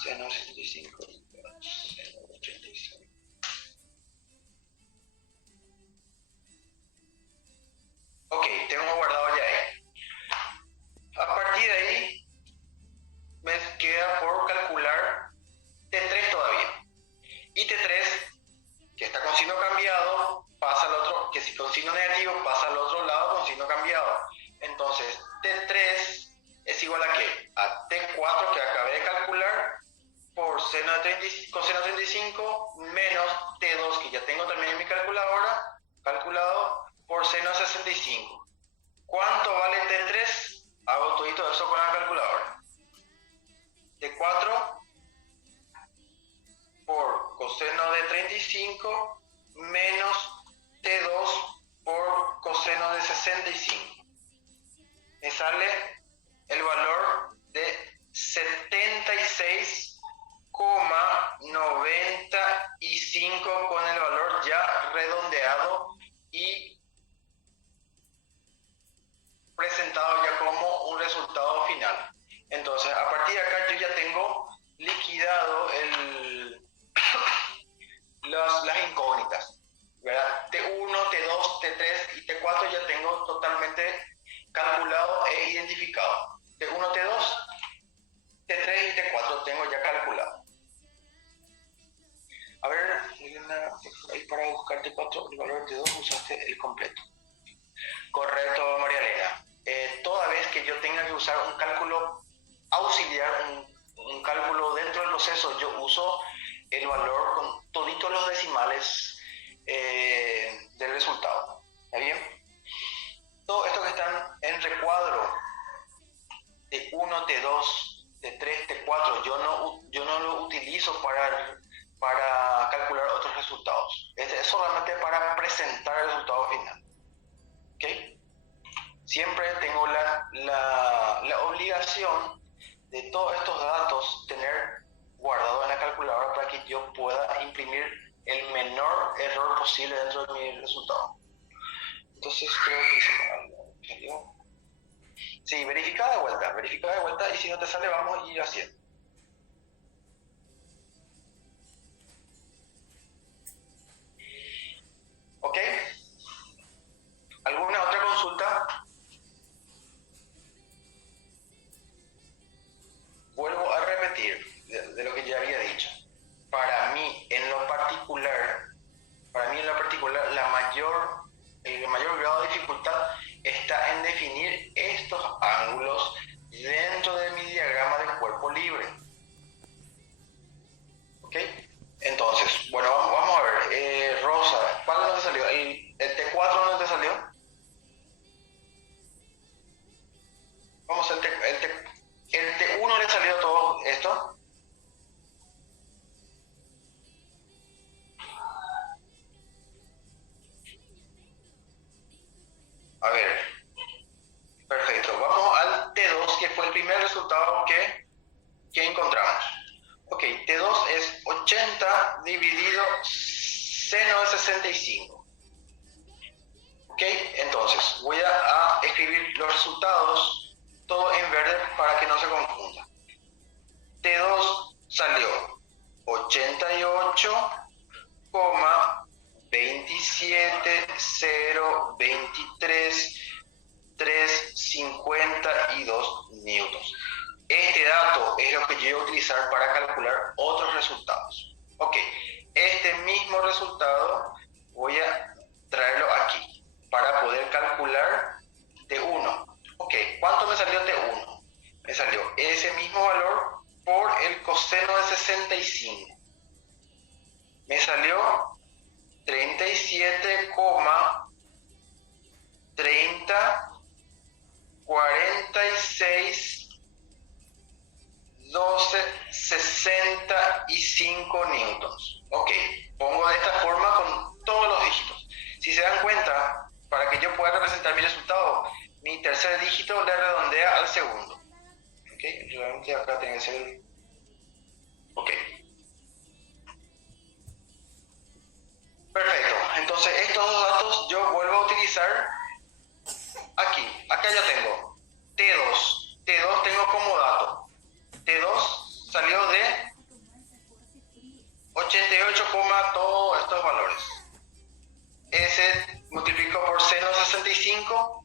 Seno 65, seno 85. Ok, tengo guardado ya ahí. A partir de ahí me queda por calcular T3 todavía. Y T3, que está con signo cambiado, pasa al otro, que si con signo negativo pasa al otro lado con signo cambiado. Entonces, T3 es igual a ¿qué? A T4 que acabé de calcular por seno de 30, coseno 35 menos T2 que ya tengo también en mi calculadora, calculado por seno 65. ¿Cuánto vale T3? Hago todo eso con la calculadora. T4 por coseno de 35 menos T2 por coseno de 65. Me sale el valor de 76,95 con el valor ya redondeado y presentado ya como un resultado final. Entonces, a partir de acá yo ya tengo liquidado las incógnitas, ¿verdad? T1, T2, T3 y T4 ya tengo totalmente calculado e identificado. T1, T2, T3 y T4 tengo ya calculado. A ver, ahí para buscar T4, el valor de T2 usaste el completo. Correcto, María Elena. Toda vez que yo tenga que usar un cálculo auxiliar, un cálculo dentro del proceso, yo uso el valor con toditos los decimales del resultado. ¿Está bien? Todo esto que están en recuadro, T1, T2, T3, T4, yo no lo utilizo para calcular otros resultados. Es solamente para presentar el resultado final. ¿Ok? Siempre tengo la obligación de todos estos datos tener guardado en la calculadora para que yo pueda imprimir el menor error posible dentro de mi resultado. Entonces creo que salió. Sí, verifica de vuelta y si no te sale vamos a ir haciendo. ¿Ok? ¿Alguna otra consulta? Vuelvo a repetir de lo que ya había dicho. Para mí en lo particular, el mayor grado de dificultad está en definir estos ángulos dentro de mi diagrama de cuerpo libre. ¿Ok? Entonces, bueno, vamos a ver. Rosa, ¿cuál no te salió? ¿El T4 no te salió? Vamos al el T1 le salió todo esto. A ver, perfecto. Vamos al T2, que fue el primer resultado que encontramos. Ok, T2 es 80 dividido seno de 65. Ok, entonces voy a escribir los resultados todo en verde para que no se confunda. T2 salió 88,27023,352 newtons. Este dato es lo que yo voy a utilizar para calcular otros resultados. Ok, este mismo resultado voy a traerlo aquí para poder calcular T1. Ok, ¿cuánto me salió T1? Me salió ese mismo valor por el coseno de 65. Me salió 37,30 46, 12, 65 newtons. Ok, pongo de esta forma con todos los dígitos. Si se dan cuenta, para que yo pueda representar mi resultado, mi tercer dígito le redondea al segundo. Ok, realmente acá tiene que ser... Ok. Perfecto. Entonces, estos dos datos yo vuelvo a utilizar aquí. Acá ya tengo T2. T2 tengo como dato. T2 salió de 88, todos estos valores. S multiplicó por seno de 65.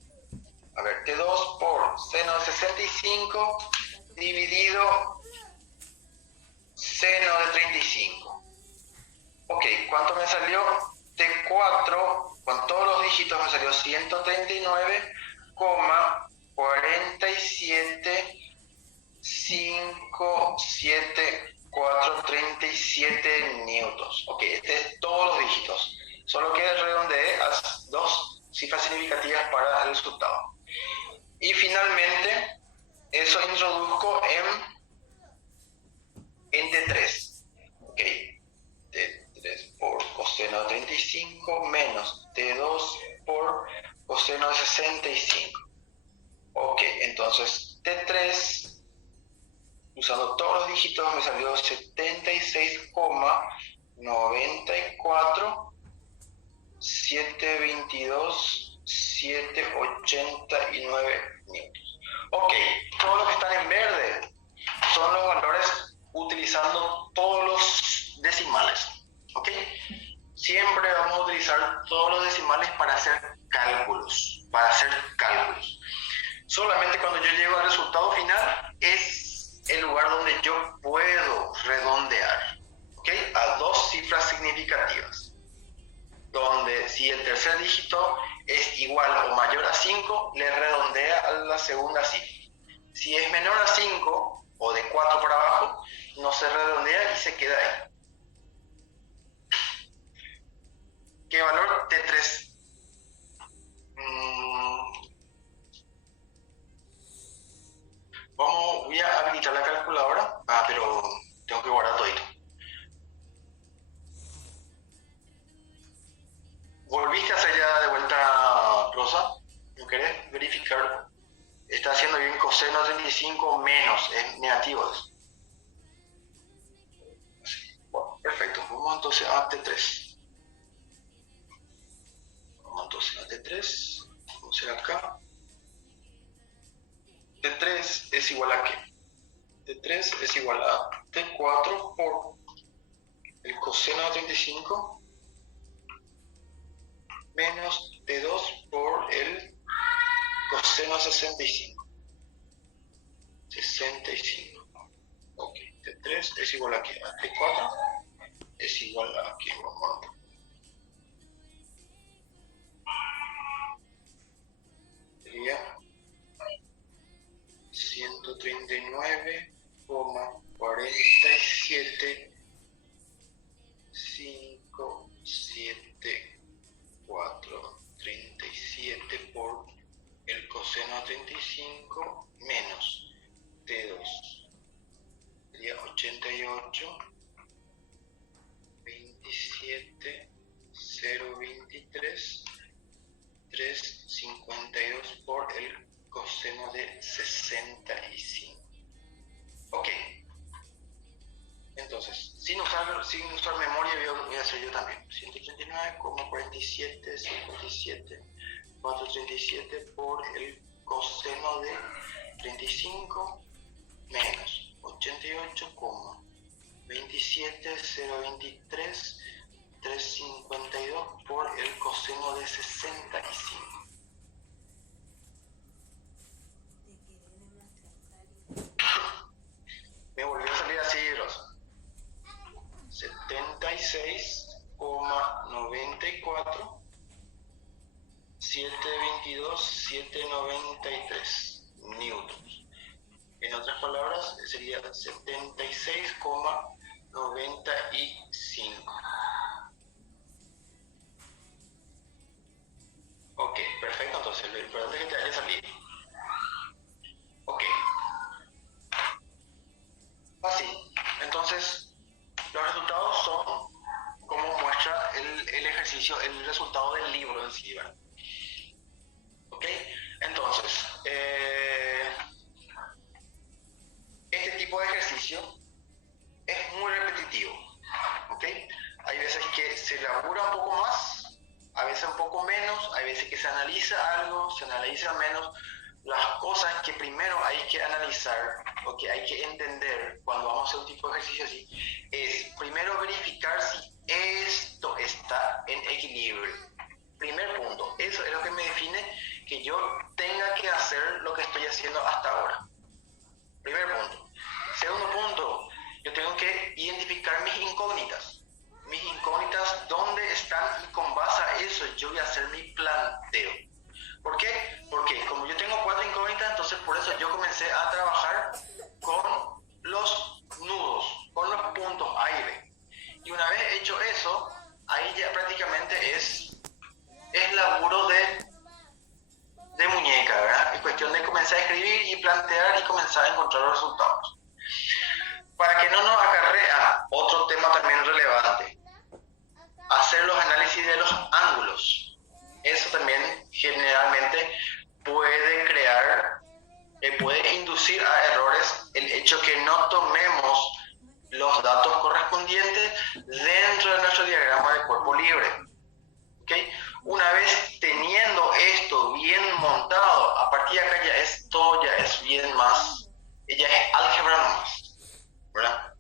A ver, T2 por seno de 65 dividido seno de 35. Ok, ¿cuánto me salió? T4 con todos los dígitos me salió 139,47,57437 newtons. Ok, este es todos los dígitos. Solo que redondeé a dos cifras significativas para el resultado. Y finalmente, eso introduzco en T3. Ok, T3 por coseno de 35 menos T2 por coseno de 65. Ok, entonces T3, usando todos los dígitos, me salió 76,94, 722, 789 newtons. Ok, todos los que están en verde son los valores utilizando todos los decimales. Ok, siempre vamos a utilizar todos los decimales para hacer cálculos. Solamente cuando yo llego al resultado final es el lugar donde yo puedo redondear, ¿ok? A dos cifras significativas. Donde si el tercer dígito es igual o mayor a 5, le redondea a la segunda cifra. Si es menor a 5 o de 4 para abajo, no se redondea y se queda ahí. ¿Qué valor? T3. Voy a habilitar la calculadora. Pero tengo que guardar todito. ¿Volviste a hacer ya de vuelta, Rosa? ¿No querés verificar? Está haciendo bien coseno de 35 menos, es negativo eso. Bueno, perfecto. Vamos entonces a T3. Vamos entonces a T3. Vamos a hacer acá. T3 es igual a ¿qué? T3 es igual a T4 por el coseno de 35 menos T2 por el coseno de 65. 65. Ok, T3 es igual a ¿qué? A T4 es igual a ¿qué? Vamos a ver. Sería 139,47,574,37 por el coseno de 35 menos T2. Sería 88, 27, 023, 352 por el coseno de 65. Ok. Entonces, sin usar memoria, voy a hacer yo también. 139,47,57,437 por el coseno de 35 menos 88,27,023, 352 por el coseno de 65. Me volvió a salir así, Rosa. 76,94, 722, 793 newtons. En otras palabras, sería 76,95. Ok, perfecto. Entonces, lo importante es que te haya salido. ejercicio, el resultado del libro en sí, ¿verdad? ¿Ok? Entonces, este tipo de ejercicio es muy repetitivo, ¿ok? Hay veces que se elabora un poco más, a veces un poco menos, hay veces que se analiza algo, se analiza menos. Las cosas que primero hay que analizar o que hay que entender cuando vamos a hacer un tipo de ejercicio así es primero verificar si esto está en equilibrio. Primer punto, eso es lo que me define que yo tenga que hacer lo que estoy haciendo hasta ahora. Primer punto. Segundo punto, yo tengo que identificar mis incógnitas. Mis incógnitas, ¿dónde están? Y con base a eso yo voy a hacer mi planteo. ¿Por qué? Porque como yo tengo 4 incógnitas, entonces por eso yo comencé a trabajar con los nudos, con los puntos A y B. Y una vez hecho eso, ahí ya prácticamente es laburo de muñeca, ¿verdad? Es cuestión de comenzar a escribir y plantear y comenzar a encontrar los resultados. Para que no nos acarrea otro tema también relevante, hacer los análisis de los ángulos. Eso también generalmente puede crear, puede inducir a errores el hecho que no tomemos los datos correspondientes dentro de nuestro diagrama de cuerpo libre. ¿Okay? Una vez teniendo esto bien montado, a partir de acá ya es todo, ya es bien más, ya es álgebra nomás, ¿verdad?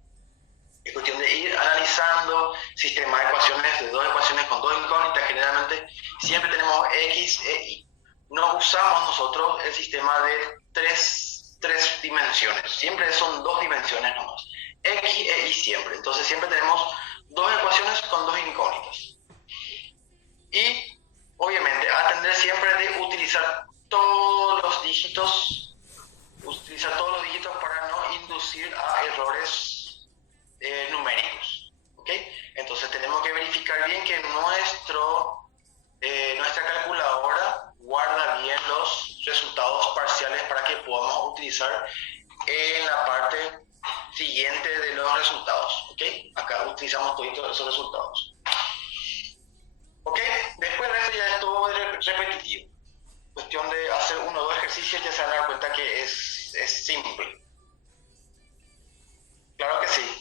Es cuestión de ir analizando sistemas de ecuaciones, de 2 ecuaciones con 2 incógnitas, generalmente siempre tenemos X e Y. No usamos nosotros el sistema de tres dimensiones, siempre son 2 dimensiones nomás, X e Y siempre, entonces siempre tenemos 2 ecuaciones con 2 incógnitas. Y obviamente atender siempre de utilizar todos los dígitos para no inducir a errores numéricos, ¿ok? Entonces tenemos que verificar bien que nuestra calculadora guarda bien los resultados parciales para que podamos utilizar en la parte siguiente de los resultados, ¿ok? Acá utilizamos todos esos resultados. ¿Ok? Después de eso ya es todo repetitivo. Cuestión de hacer 1 o 2 ejercicios ya se van a dar cuenta que es simple. Claro que sí.